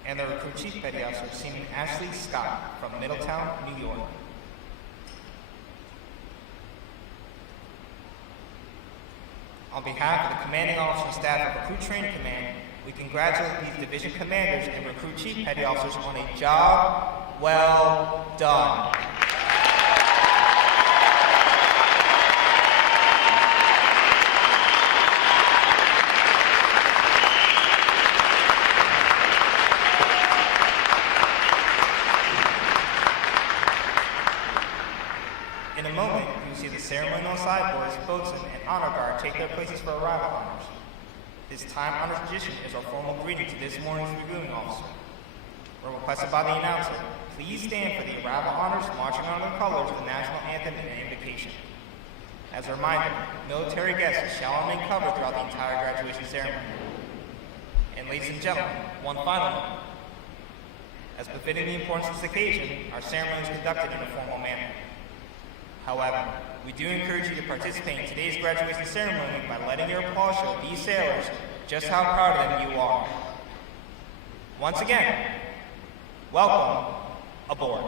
And the Recruit Chief Petty Officer Seaman Ashley Scott from Middletown, New York. On behalf of the Commanding Officer and staff of Recruit Training Command, we congratulate these division commanders and Recruit Chief Petty Officers on a job well done. In a moment, you will see the ceremonial sideboards, boatsmen, and honor guard take their places for arrival honors. This time-honored tradition is our formal greeting to this morning's reviewing officer. We're requested by the announcer, please stand for the arrival honors, marching under the colors of the national anthem and invocation. As a reminder, military guests shall remain covered throughout the entire graduation ceremony. And ladies and gentlemen, one final note. As befitting the importance of this occasion, our ceremony is conducted in a formal manner. However, we do encourage you to participate in today's graduation ceremony by letting your applause show these sailors just how proud of them you are. Once again, welcome aboard.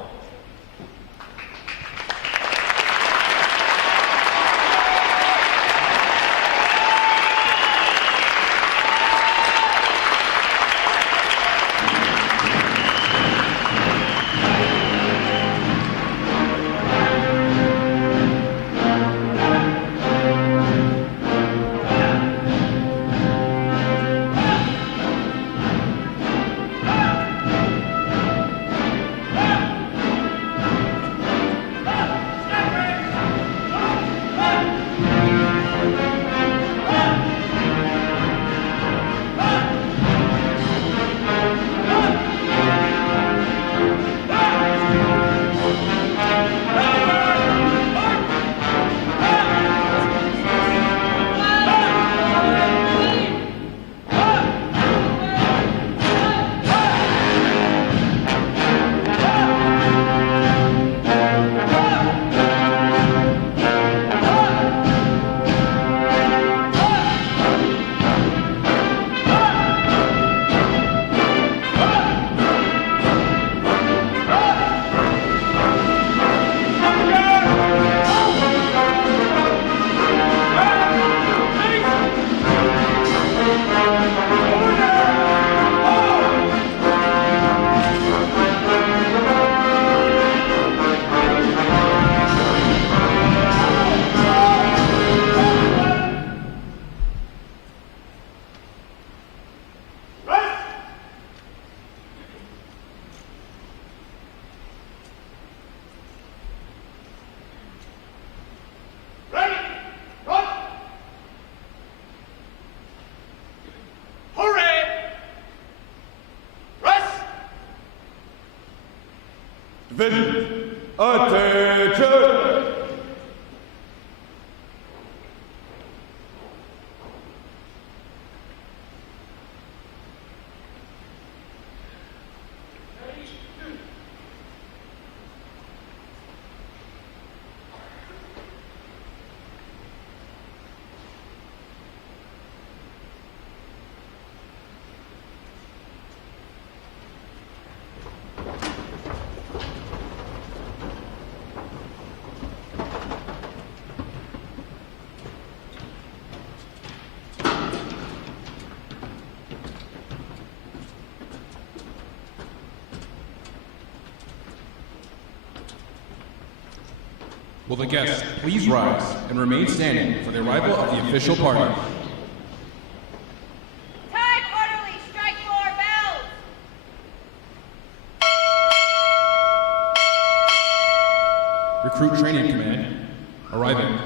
Village, attention! Will the guests please rise and remain standing for the arrival of the official party? Time, orderly, strike floor bells. Recruit Training Command, arriving.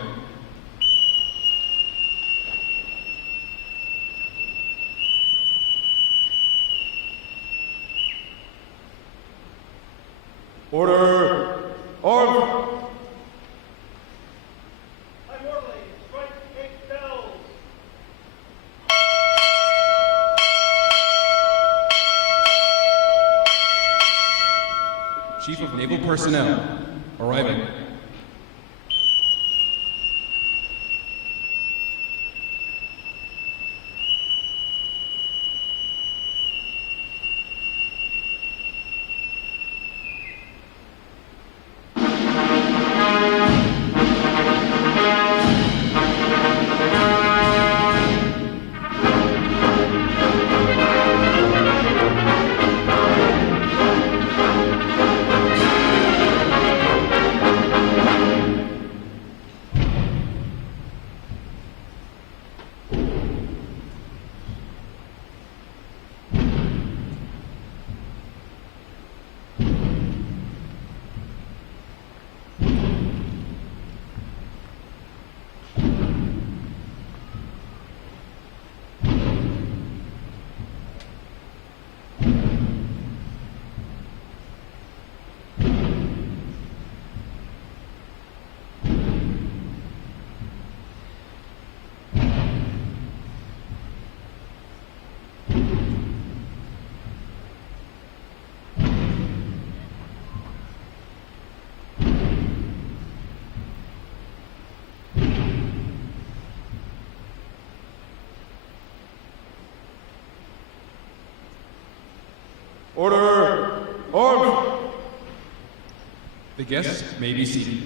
Order! Arms! Chief of Naval Personnel, arriving. Order! Arms! The guests may be seated.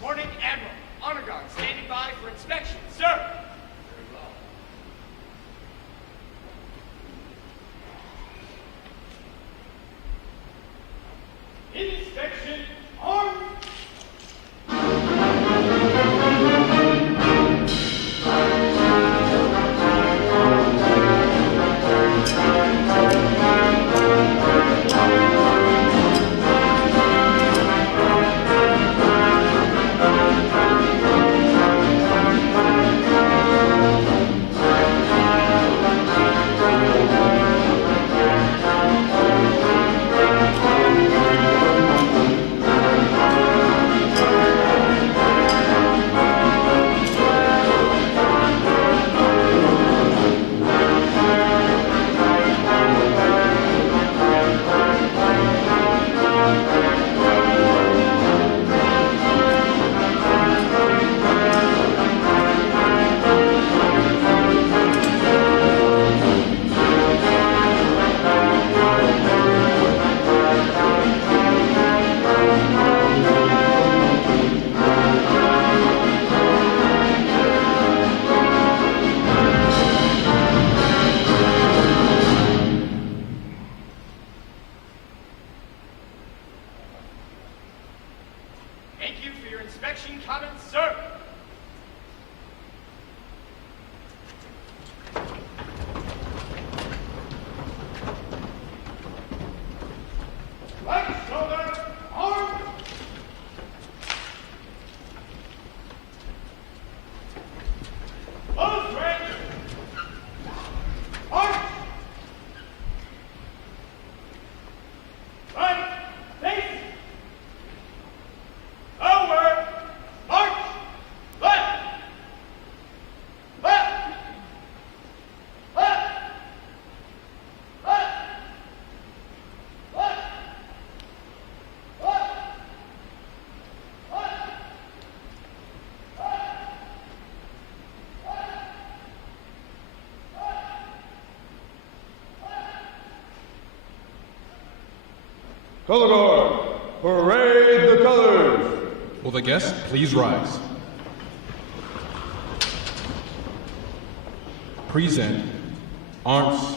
Morning, Admiral. Honor Guard standing by for inspection, sir. Inspection Color guard, parade the colors. Will the guests please rise? Present arms.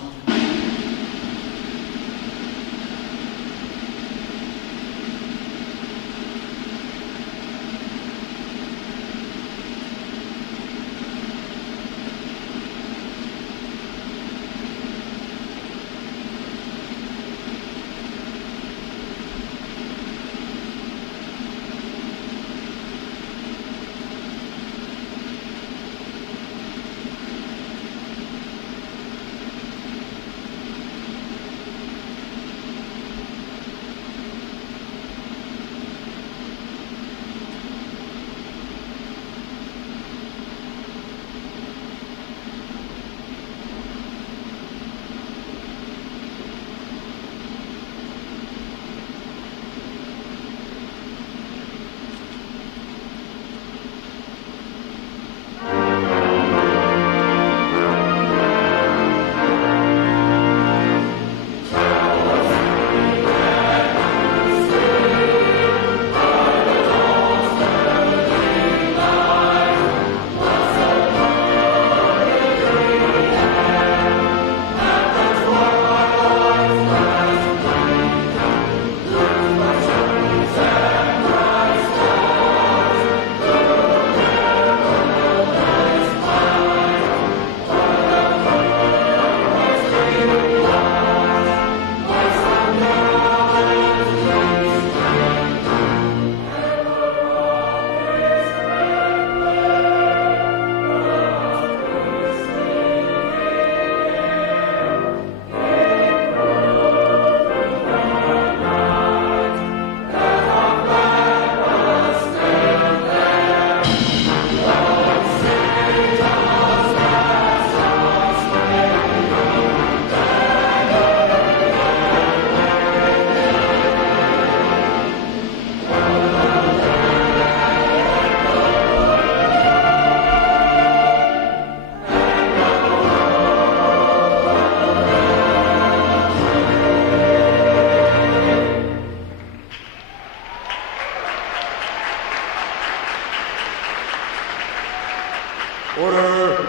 Order,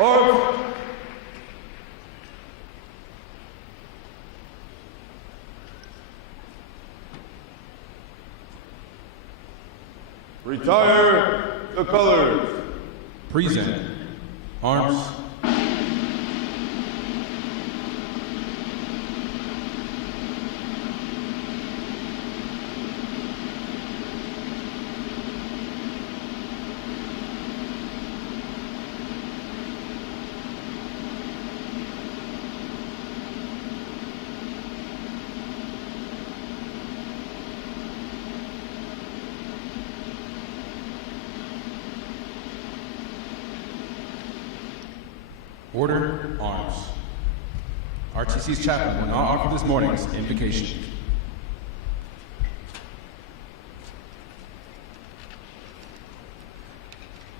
arms. Retire the colors. Present arms. Order, arms. RTC's chaplain will now offer this morning's invocation.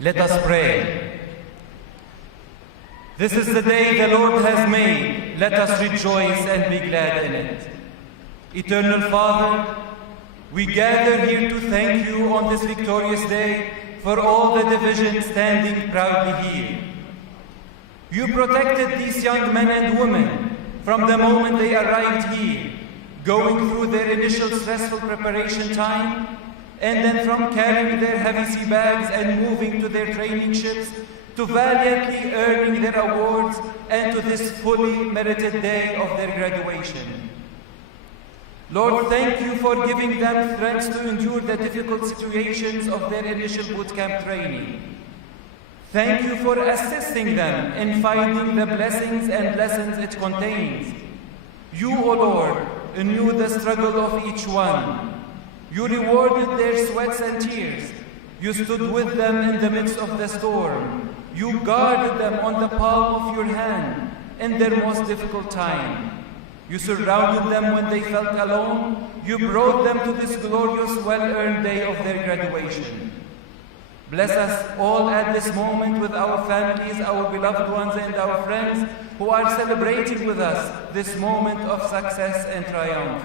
Let us pray. This is the day the Lord has made. Let us rejoice and be glad in it. Eternal Father, we gather here to thank you on this victorious day for all the division standing proudly here. You protected these young men and women from the moment they arrived here, going through their initial stressful preparation time, and then from carrying their heavy sea bags and moving to their training ships, to valiantly earning their awards, and to this fully merited day of their graduation. Lord, thank you for giving them strength to endure the difficult situations of their initial bootcamp training. Thank you for assisting them in finding the blessings and lessons it contains. You, O Lord, knew the struggle of each one. You rewarded their sweats and tears. You stood with them in the midst of the storm. You guarded them on the palm of your hand in their most difficult time. You surrounded them when they felt alone. You brought them to this glorious, well-earned day of their graduation. Bless us all at this moment with our families, our beloved ones, and our friends who are celebrating with us this moment of success and triumph.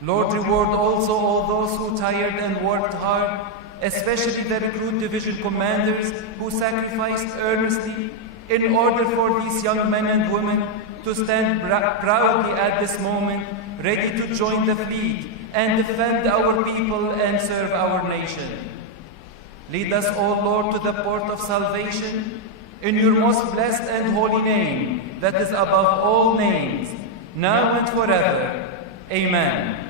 Lord, reward also all those who tired and worked hard, especially the recruit division commanders who sacrificed earnestly in order for these young men and women to stand proudly at this moment, ready to join the fleet and defend our people and serve our nation. Lead us, O Lord, to the port of salvation, in your most blessed and holy name, that is above all names, now and forever. Amen.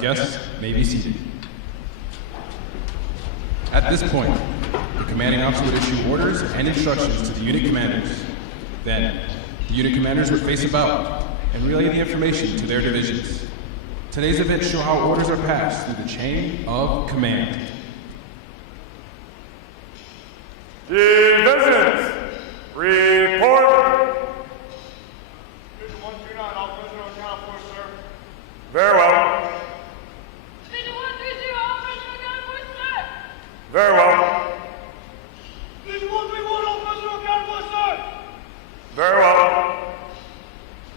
Guests may be seated. At this point, the commanding officer would issue orders and instructions to the unit commanders. Then, the unit commanders would face about and relay the information to their divisions. Today's events show how orders are passed through the chain of command. Divisions, report. Division 139, all personnel accounted for, sir. Very well. Division 130, all personnel accounted for, sir. Very well. Division 131, all personnel accounted for, sir. Very well.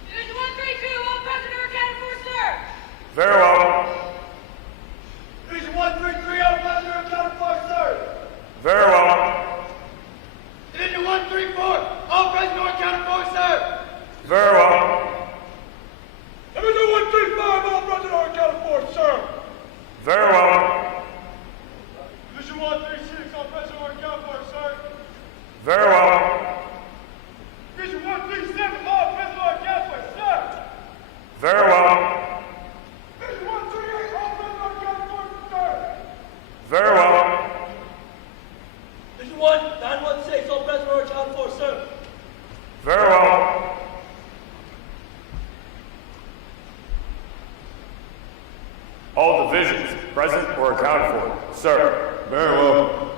Division 132, all personnel accounted for, sir. Very well. Division 133, all personnel accounted for, sir. Very well. Division 134, all personnel accounted for, sir. Very well. Division 135, all personnel accounted for, sir. Very well. Division 136, all personnel accounted for, sir. Very well. Division 137, all personnel accounted for, sir. Very well. Division 138, all personnel accounted for, sir. Very well. Division 916, all personnel accounted for, sir. Very well. All divisions present or accounted for, sir. Very well.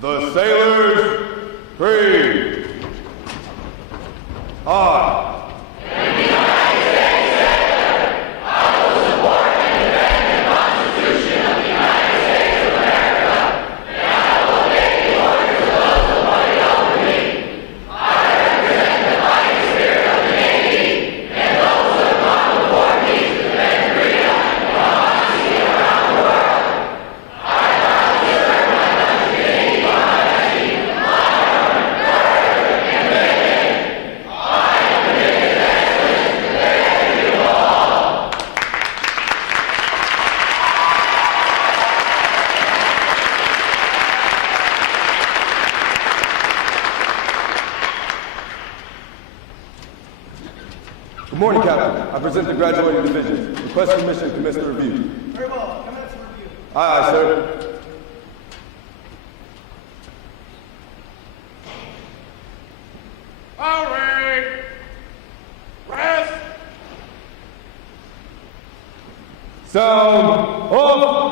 The sailors, creed. High. Good morning, Captain. I present the graduating divisions. Request permission to commence the review. Very well. Commence review. Aye, aye, sir. All right. Rest. Sound off.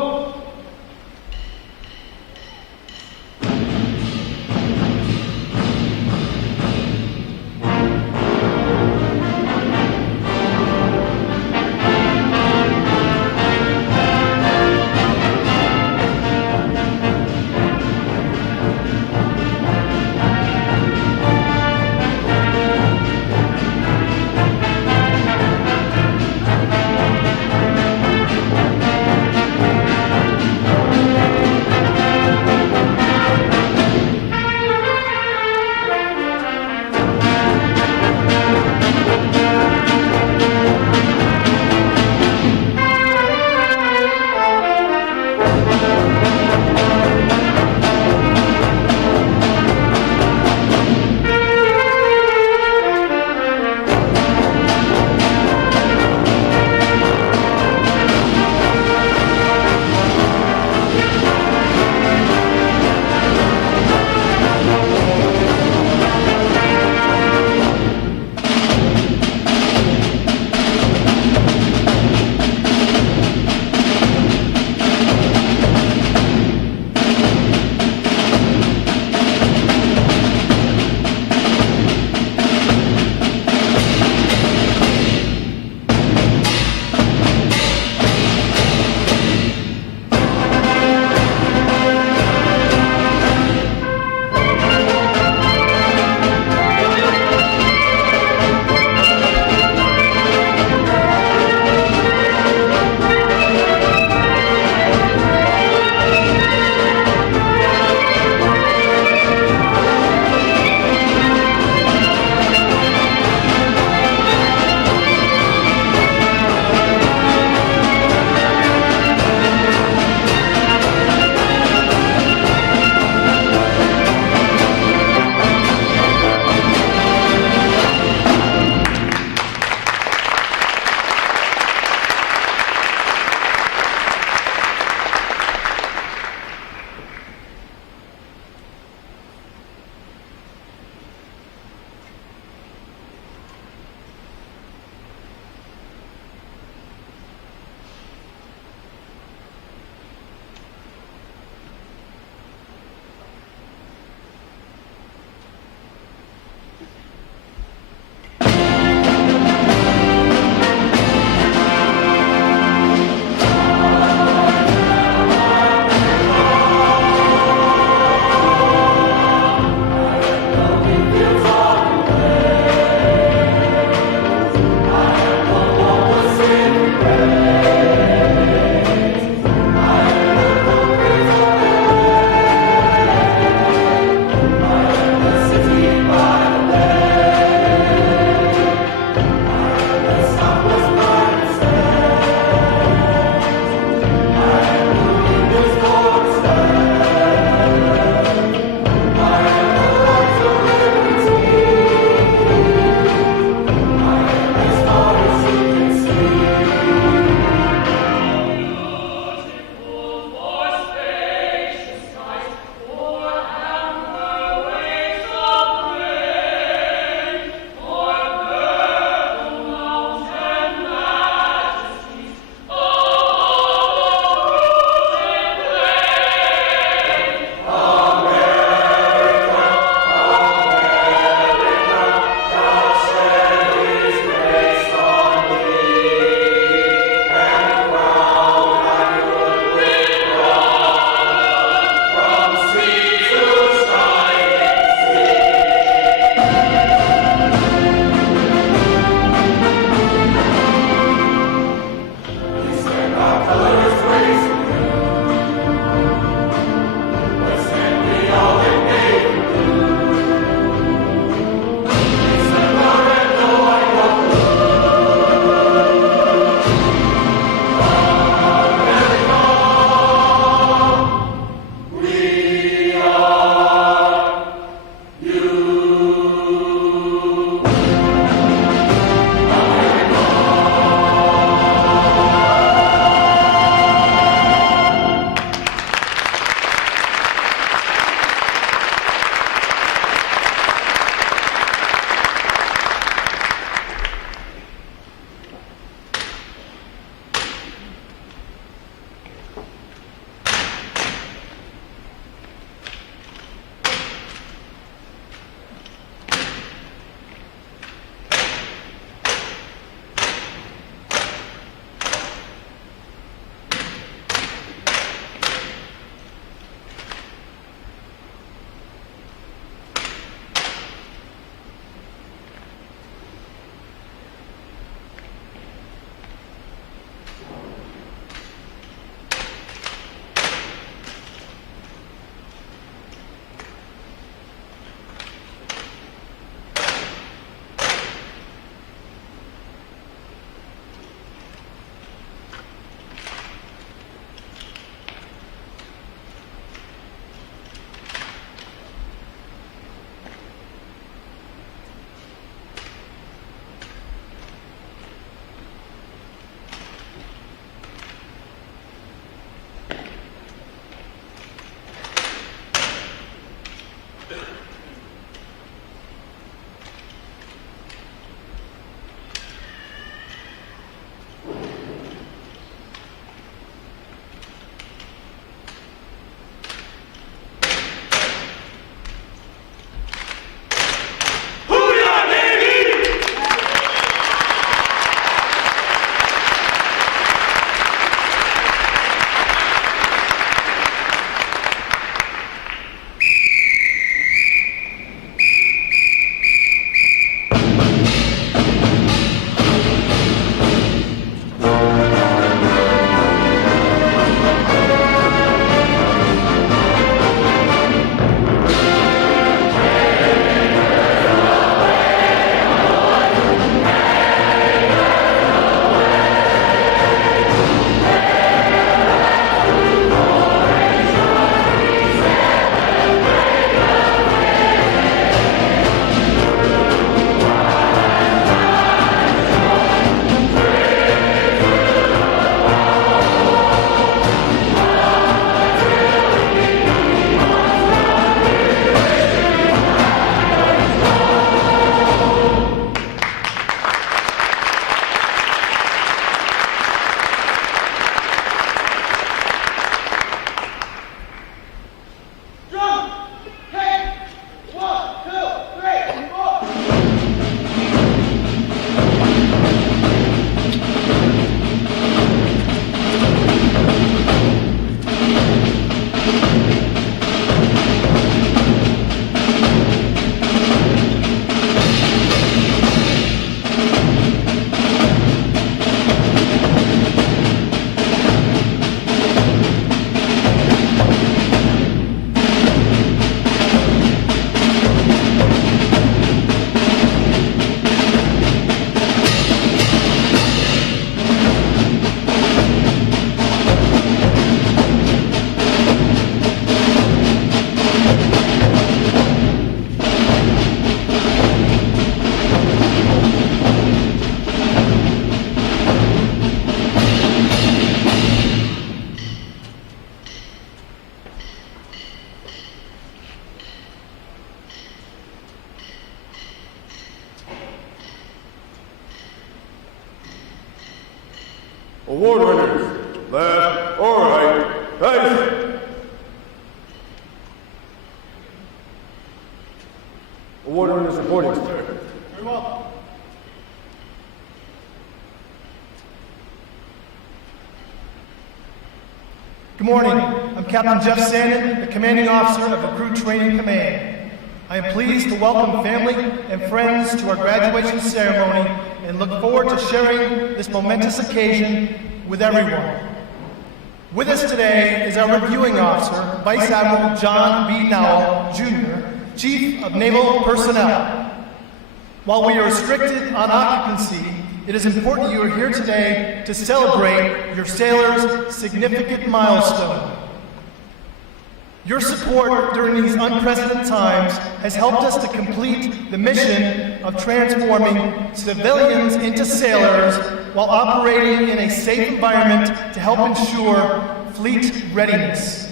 Good morning. I'm Captain Jeff Sandin, the commanding officer of Recruit Training Command. I am pleased to welcome family and friends to our graduation ceremony and look forward to sharing this momentous occasion with everyone. With us today is our reviewing officer, Vice Admiral John B. Nowell, Jr., Chief of Naval Personnel. While we are restricted on occupancy, it is important you are here today to celebrate your sailors' significant milestone. Your support during these unprecedented times has helped us to complete the mission of transforming civilians into sailors while operating in a safe environment to help ensure fleet readiness.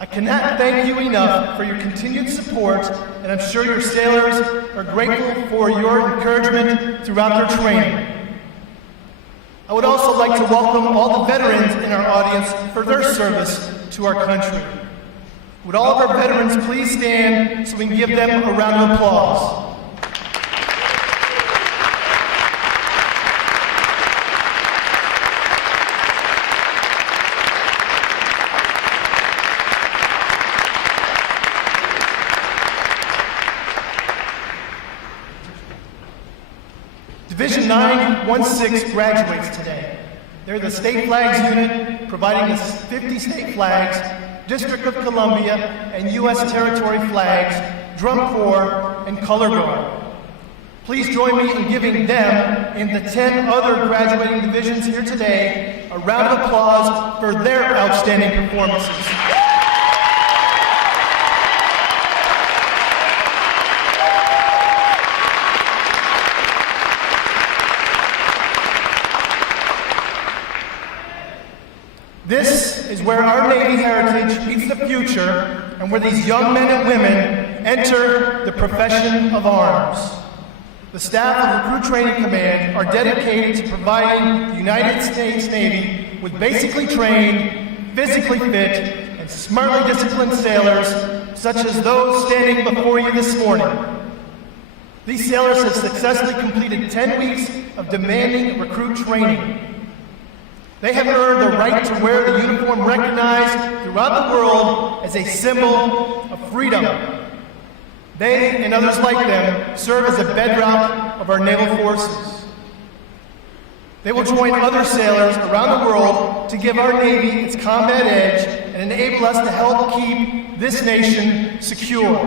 I cannot thank you enough for your continued support, and I'm sure your sailors are grateful for your encouragement throughout their training. I would also like to welcome all the veterans in our audience for their service to our country. Would all of our veterans please stand so we can give them a round of applause? Division 916 graduates today. They're the State Flags Unit, providing us 50 state flags, District of Columbia and U.S. Territory flags, Drum Corps, and Color Guard. Please join me in giving them and the 10 other graduating divisions here today a round of applause for their outstanding performances. This is where our Navy heritage meets the future and where these young men and women enter the profession of arms. The staff of Recruit Training Command are dedicated to providing the United States Navy with basically trained, physically fit, and smartly disciplined sailors such as those standing before you this morning. These sailors have successfully completed 10 weeks of demanding recruit training. They have earned the right to wear the uniform recognized throughout the world as a symbol of freedom. They and others like them serve as a bedrock of our naval forces. They will join other sailors around the world to give our Navy its combat edge and enable us to help keep this nation secure.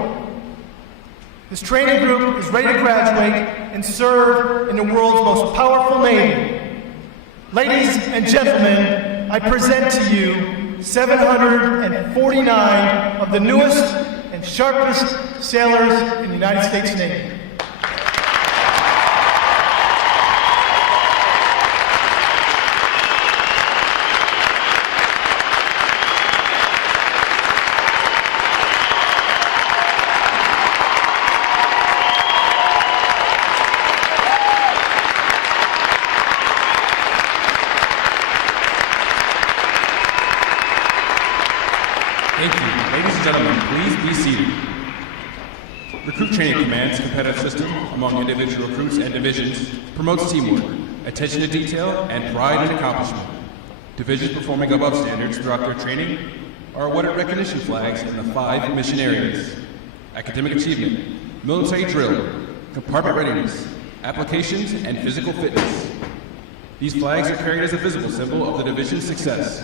This training group is ready to graduate and serve in the world's most powerful Navy. Ladies and gentlemen, I present to you 749 of the newest and sharpest sailors in the United States Navy. Thank you. Ladies and gentlemen, please be seated. Recruit Training Command's competitive system among individual recruits and divisions promotes teamwork, attention to detail, and pride in accomplishment. Divisions performing above standards throughout their training are awarded recognition flags in the 5 mission areas: academic achievement, military drill, compartment readiness, applications, and physical fitness. These flags are carried as a visible symbol of the division's success.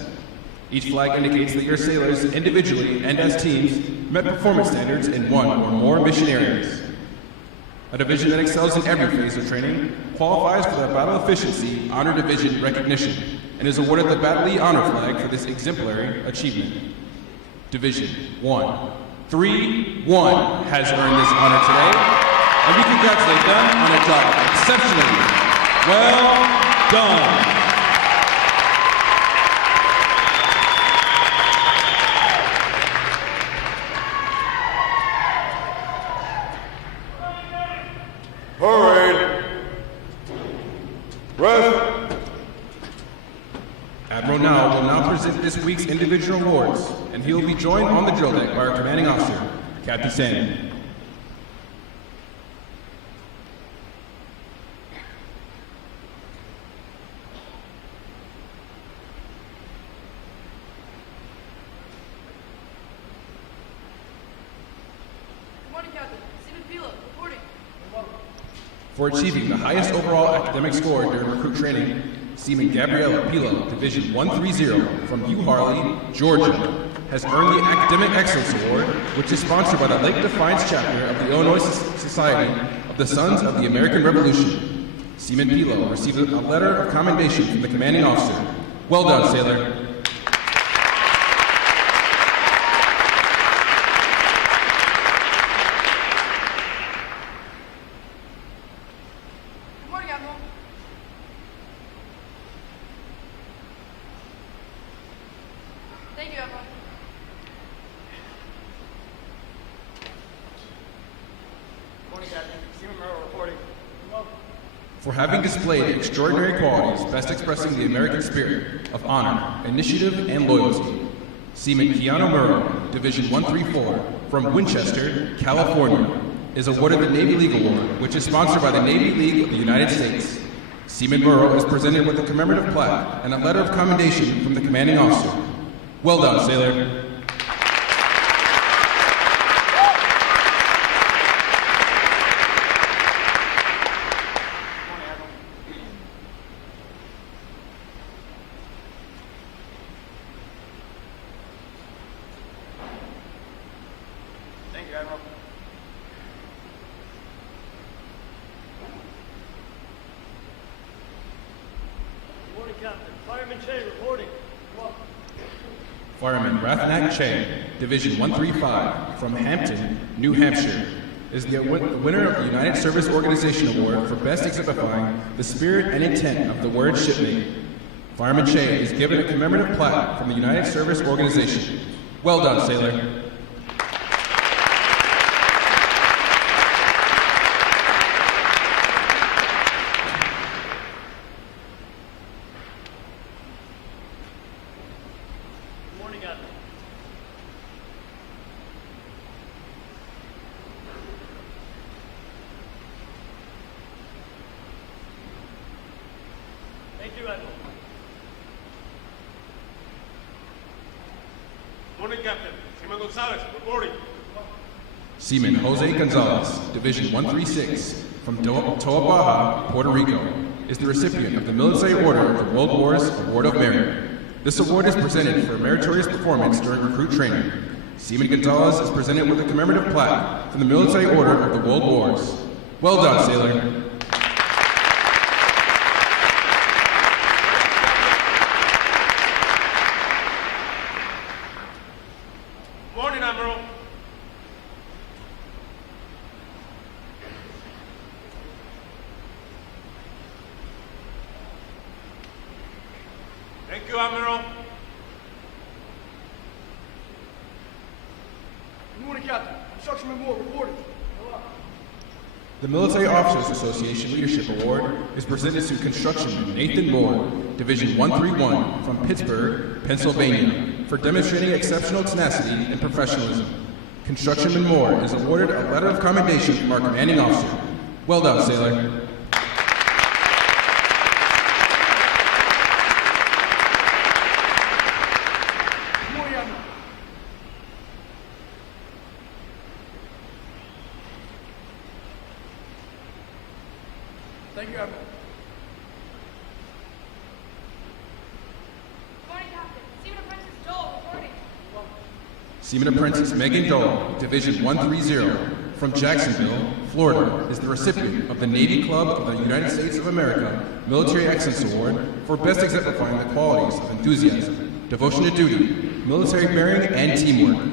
Each flag indicates that your sailors, individually and as teams, met performance standards in one or more mission areas. A division that excels in every phase of training qualifies for the Battle Efficiency Honor Division recognition and is awarded the Battle E Honor Flag for this exemplary achievement. Division 1-3-1 has earned this honor today, and we congratulate them on a job exceptionally well done. Parade. Rest. Admiral Now will now present this week's individual awards, and he will be joined on the drill deck by our commanding officer, Captain Sandin. For achieving the highest overall academic score during recruit training, Seaman Gabriella Pilo, Division 130 from U Harley, Georgia, has earned the Academic Excellence Award, which is sponsored by the Lake Defiance chapter of the Illinois Society of the Sons of the American Revolution. Seaman Pilo received a letter of commendation from the commanding officer. Well done, sailor. For having displayed extraordinary qualities best expressing the American spirit of honor, initiative, and loyalty, Seaman Keanu Murrow, Division 134, from Winchester, California, is awarded the Navy League Award, which is sponsored by the Navy League of the United States. Seaman Murrow is presented with a commemorative plaque and a letter of commendation from the commanding officer. Well done, sailor. Fireman Rathnack Che, Division 135, from Hampton, New Hampshire, is the winner of the United Service Organization Award for best exemplifying the spirit and intent of the word shipmate. Fireman Che is given a commemorative plaque from the United Service Organization. Well done, sailor. Seaman Jose Gonzalez, Division 136, from Toa Baja, Puerto Rico, is the recipient of the Military Order of the World War's Award of Merit. This award is presented for meritorious performance during recruit training. Seaman Gonzalez is presented with a commemorative plaque from the Military Order of the World Wars. Well done, sailor. Thank you, Admiral. Good morning, Captain. Construction Moore reporting. The Military Officers Association Leadership Award is presented to Constructionman Nathan Moore, Division 131, from Pittsburgh, Pennsylvania, for demonstrating exceptional tenacity and professionalism. Constructionman Moore is awarded a letter of commendation from our commanding officer. Well done, sailor. Thank you, Admiral. Good morning, Captain. Seaman Apprentice Joel reporting. Seaman Apprentice Megan Dole, Division 130, from Jacksonville, Florida, is the recipient of the Navy Club of the United States of America Military Excellence Award for best exemplifying the qualities of enthusiasm, devotion to duty, military bearing, and teamwork.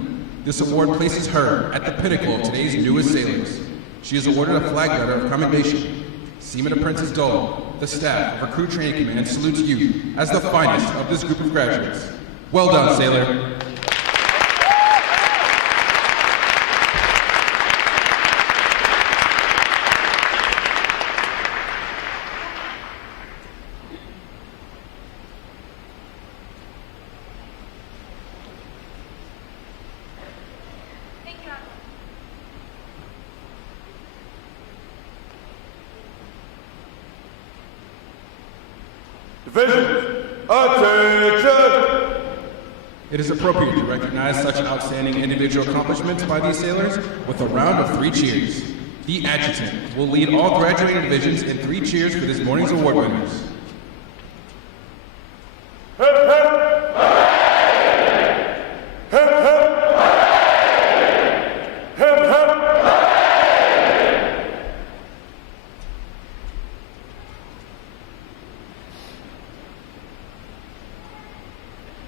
This award places her at the pinnacle of today's newest sailors. She is awarded a flag letter of commendation. Seaman Apprentice Dole, the staff of Recruit Training Command salutes you as the finest of this group of graduates. Well done, sailor. Division, attention! It is appropriate to recognize such outstanding individual accomplishments by these sailors with a round of 3 cheers. the adjutant, will lead all graduating divisions in 3 cheers for this morning's award winners.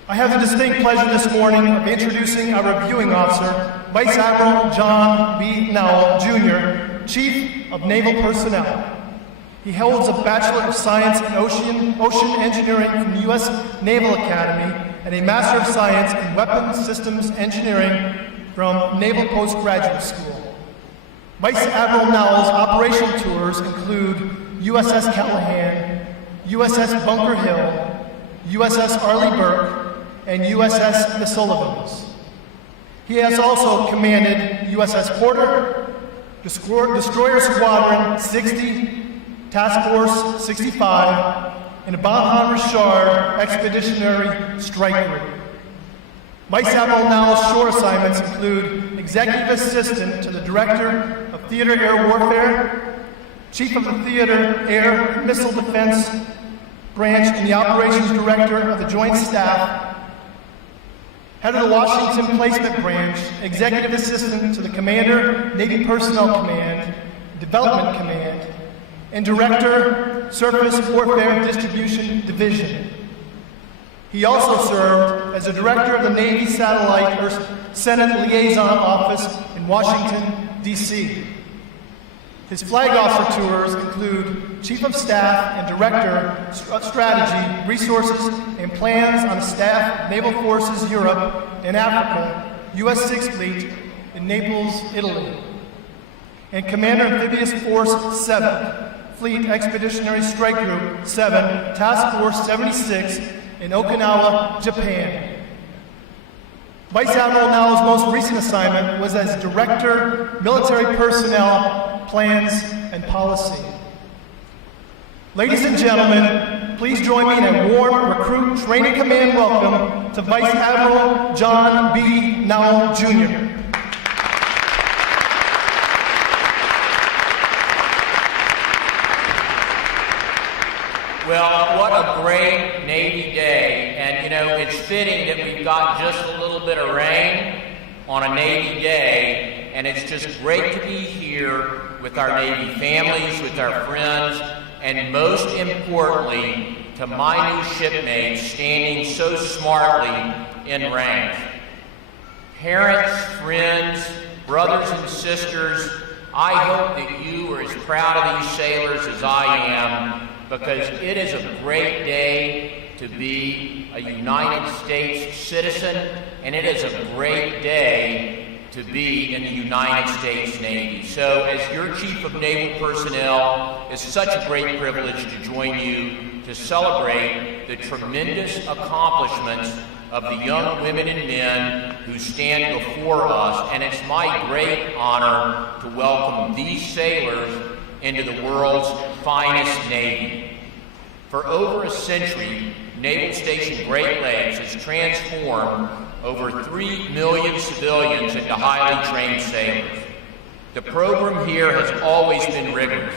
I have the distinct pleasure this morning of introducing our reviewing officer, Vice Admiral John B. Nowell, Jr., Chief of Naval Personnel. He holds a Bachelor of Science in Ocean Engineering from the U.S. Naval Academy and a Master of Science in Weapons Systems Engineering from Naval Postgraduate School. Vice Admiral Nowell's operational tours include USS Callahan, USS Bunker Hill, USS Arleigh Burke, and USS The Sullivans. He has also commanded USS Porter, Destroyer Squadron 60, Task Force 65, and Bonhomme Richard Expeditionary Strike Group. Vice Admiral Nowell's shore assignments include Executive Assistant to the Director of Theater Air Warfare, Chief of the Theater Air Missile Defense Branch and the Operations Director of the Joint Staff, Head of the Washington Placement Branch, Executive Assistant to the Commander, Navy Personnel Command, Development Command, and Director, Surface Warfare Distribution Division. He also served as the Director of the Navy Satellite Senate Liaison Office in Washington, D.C. His flag officer tours include Chief of Staff and Director of Strategy, Resources, and Plans on the Staff of Naval Forces Europe and Africa, U.S. 6th Fleet in Naples, Italy. And Commander Amphibious Force 7, Fleet Expeditionary Strike Group 7, Task Force 76 in Okinawa, Japan. Vice Admiral Nowell's most recent assignment was as Director, Military Personnel, Plans, and Policy. Ladies and gentlemen, please join me in a warm recruit training command welcome to Vice Admiral John B. Nowell, Jr. Well, what a great Navy day. And you know, it's fitting that we've got just a little bit of rain on a Navy day, and it's just great to be here with our Navy families, with our friends, and most importantly, to my new shipmates standing so smartly in rank. Parents, friends, brothers and sisters, I hope that you are as proud of these sailors as I am, because it is a great day to be a United States citizen, and it is a great day to be in the United States Navy. So as your Chief of Naval Personnel, it's such a great privilege to join you to celebrate the tremendous accomplishments of the young women and men who stand before us, and it's my great honor to welcome these sailors into the world's finest Navy. For over a century, Naval Station Great Lakes has transformed over 3 million civilians into highly trained sailors. The program here has always been rigorous,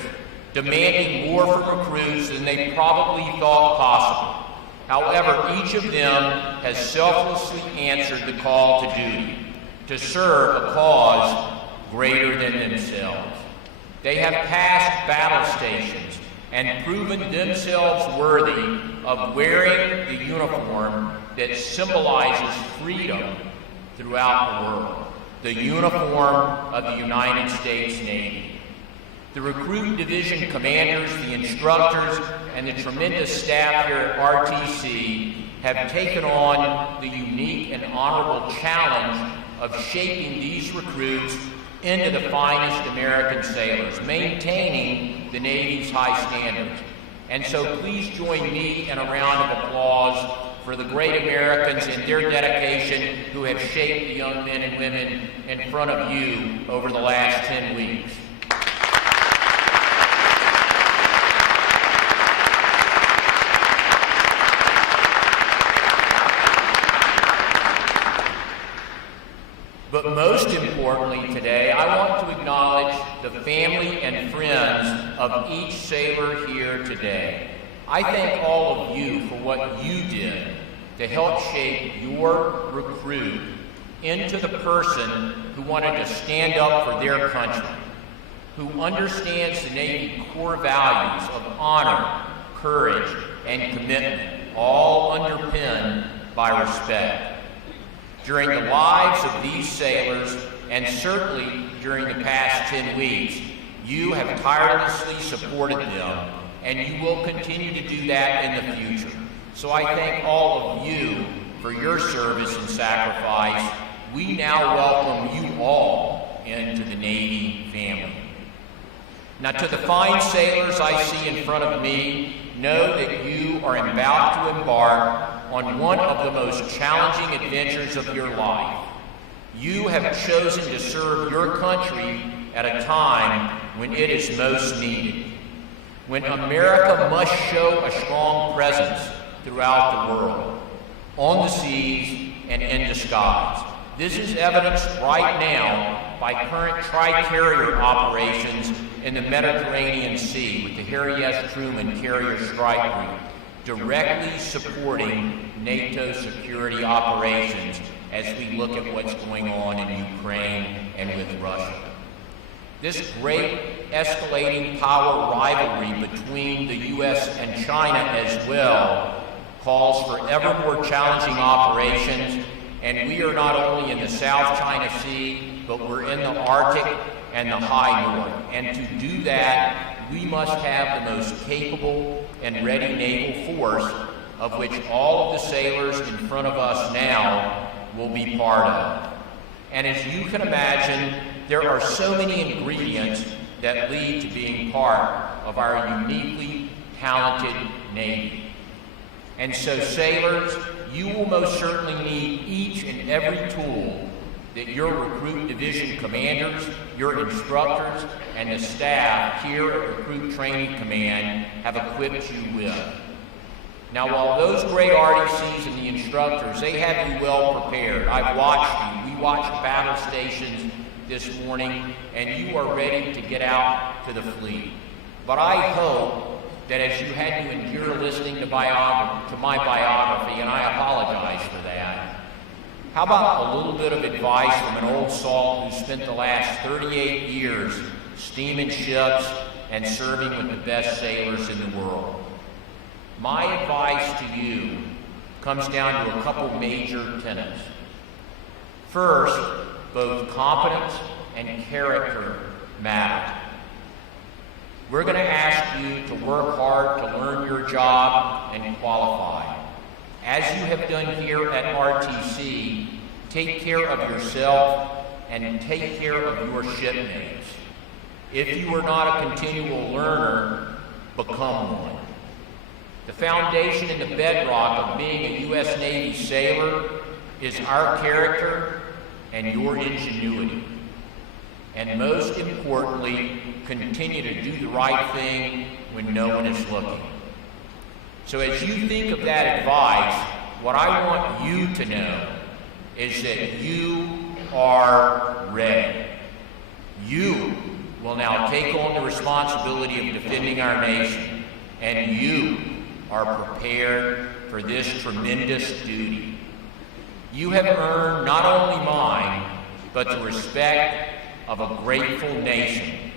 demanding more from recruits than they probably thought possible. However, each of them has selflessly answered the call to duty, to serve a cause greater than themselves. They have passed battle stations and proven themselves worthy of wearing the uniform that symbolizes freedom throughout the world, the uniform of the United States Navy. The recruit division commanders, the instructors, and the tremendous staff here at RTC have taken on the unique and honorable challenge of shaping these recruits into the finest American sailors, maintaining the Navy's high standards. And so please join me in a round of applause for the great Americans and their dedication who have shaped the young men and women in front of you over the last 10 weeks. But most importantly today, I want to acknowledge the family and friends of each sailor here today. I thank all of you for what you did to help shape your recruit into the person who wanted to stand up for their country, who understands the Navy core values of honor, courage, and commitment, all underpinned by respect. During the lives of these sailors, and certainly during the past 10 weeks, you have tirelessly supported them, and you will continue to do that in the future. So I thank all of you for your service and sacrifice. We now welcome you all into the Navy family. Now, to the fine sailors I see in front of me, know that you are about to embark on one of the most challenging adventures of your life. You have chosen to serve your country at a time when it is most needed, when America must show a strong presence throughout the world, on the seas and in the skies. This is evidenced right now by current tri-carrier operations in the Mediterranean Sea with the Harry S. Truman Carrier Strike Group, directly supporting NATO security operations as we look at what's going on in Ukraine and with Russia. This great escalating power rivalry between the U.S. and China as well calls for ever more challenging operations, and we are not only in the South China Sea, but we're in the Arctic and the high north. And to do that, we must have the most capable and ready naval force, of which all of the sailors in front of us now will be part of. And as you can imagine, there are so many ingredients that lead to being part of our uniquely talented Navy. And so, sailors, you will most certainly need each and every tool that your recruit division commanders, your instructors, and the staff here at Recruit Training Command have equipped you with. Now, while those great RTCs and the instructors, they have you well prepared. I've watched you. We watched battle stations this morning, and you are ready to get out to the fleet. But I hope that as you had to endure listening to my biography, and I apologize for that, how about a little bit of advice from an old salt who spent the last 38 years steaming ships and serving with the best sailors in the world? My advice to you comes down to a couple major tenets. First, both competence and character matter. We're going to ask you to work hard to learn your job and qualify. As you have done here at RTC, take care of yourself and take care of your shipmates. If you are not a continual learner, become one. The foundation and the bedrock of being a U.S. Navy sailor is our character and your ingenuity. And most importantly, continue to do the right thing when no one is looking. So as you think of that advice, what I want you to know is that you are ready. You will now take on the responsibility of defending our nation, and you are prepared for this tremendous duty. You have earned not only mine, but the respect of a grateful nation.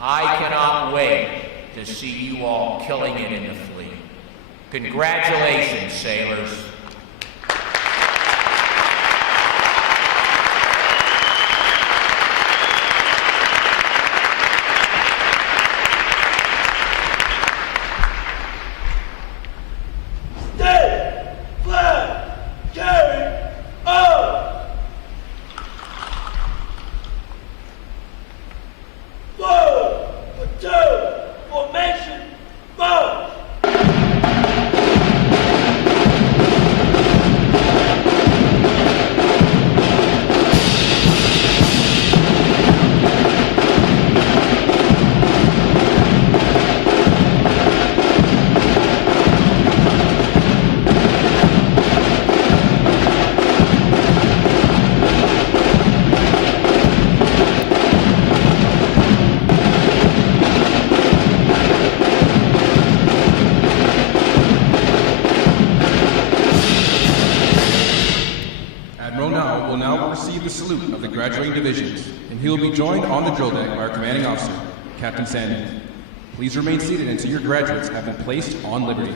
I cannot wait to see you all killing it in the fleet. Congratulations, sailors. Formation, march! Admiral Now will now receive the salute of the graduating divisions, and he will be joined on the drill deck by our commanding officer, Captain Sandin. Please remain seated until your graduates have been placed on liberty.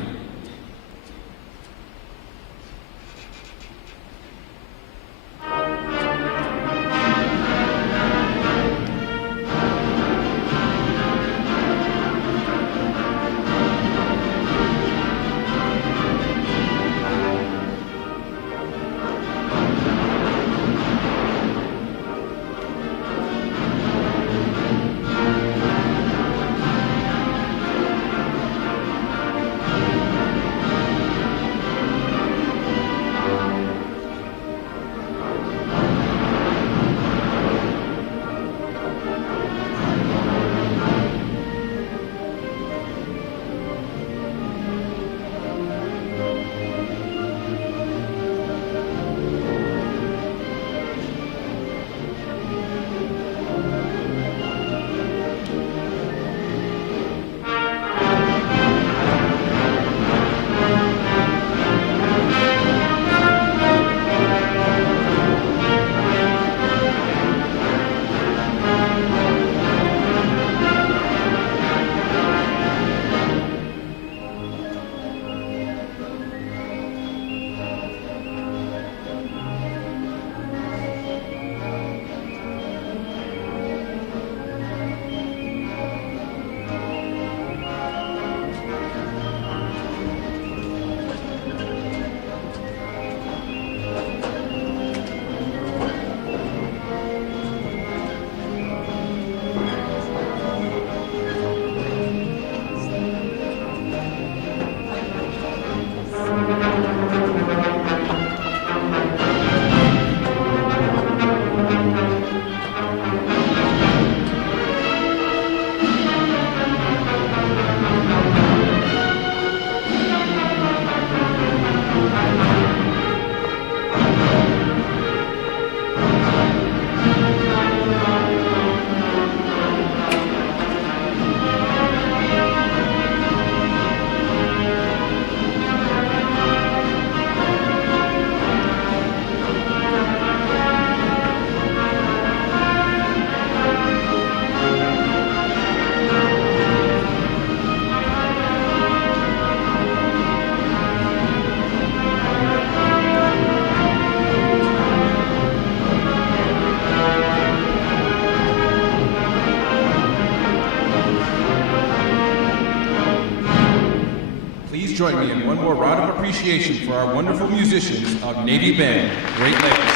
Join me in one more round of appreciation for our wonderful musicians of Navy Band, Great Lakes.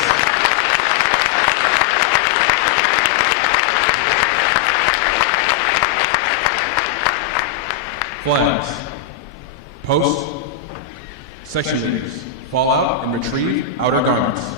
Flags. Post. Section leaders. Fall out and retrieve outer garments.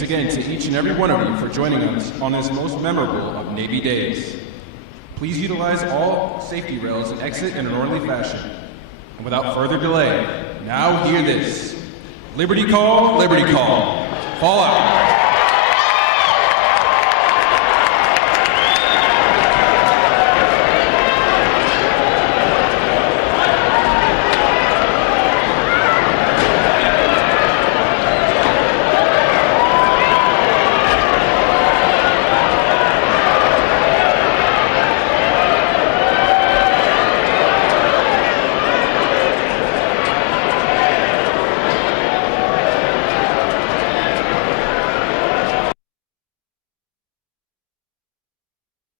Again to each and every one of you for joining us on this most memorable of Navy days. Please utilize all safety rails and exit in an orderly fashion. And without further delay, now hear this. Liberty call, fall out.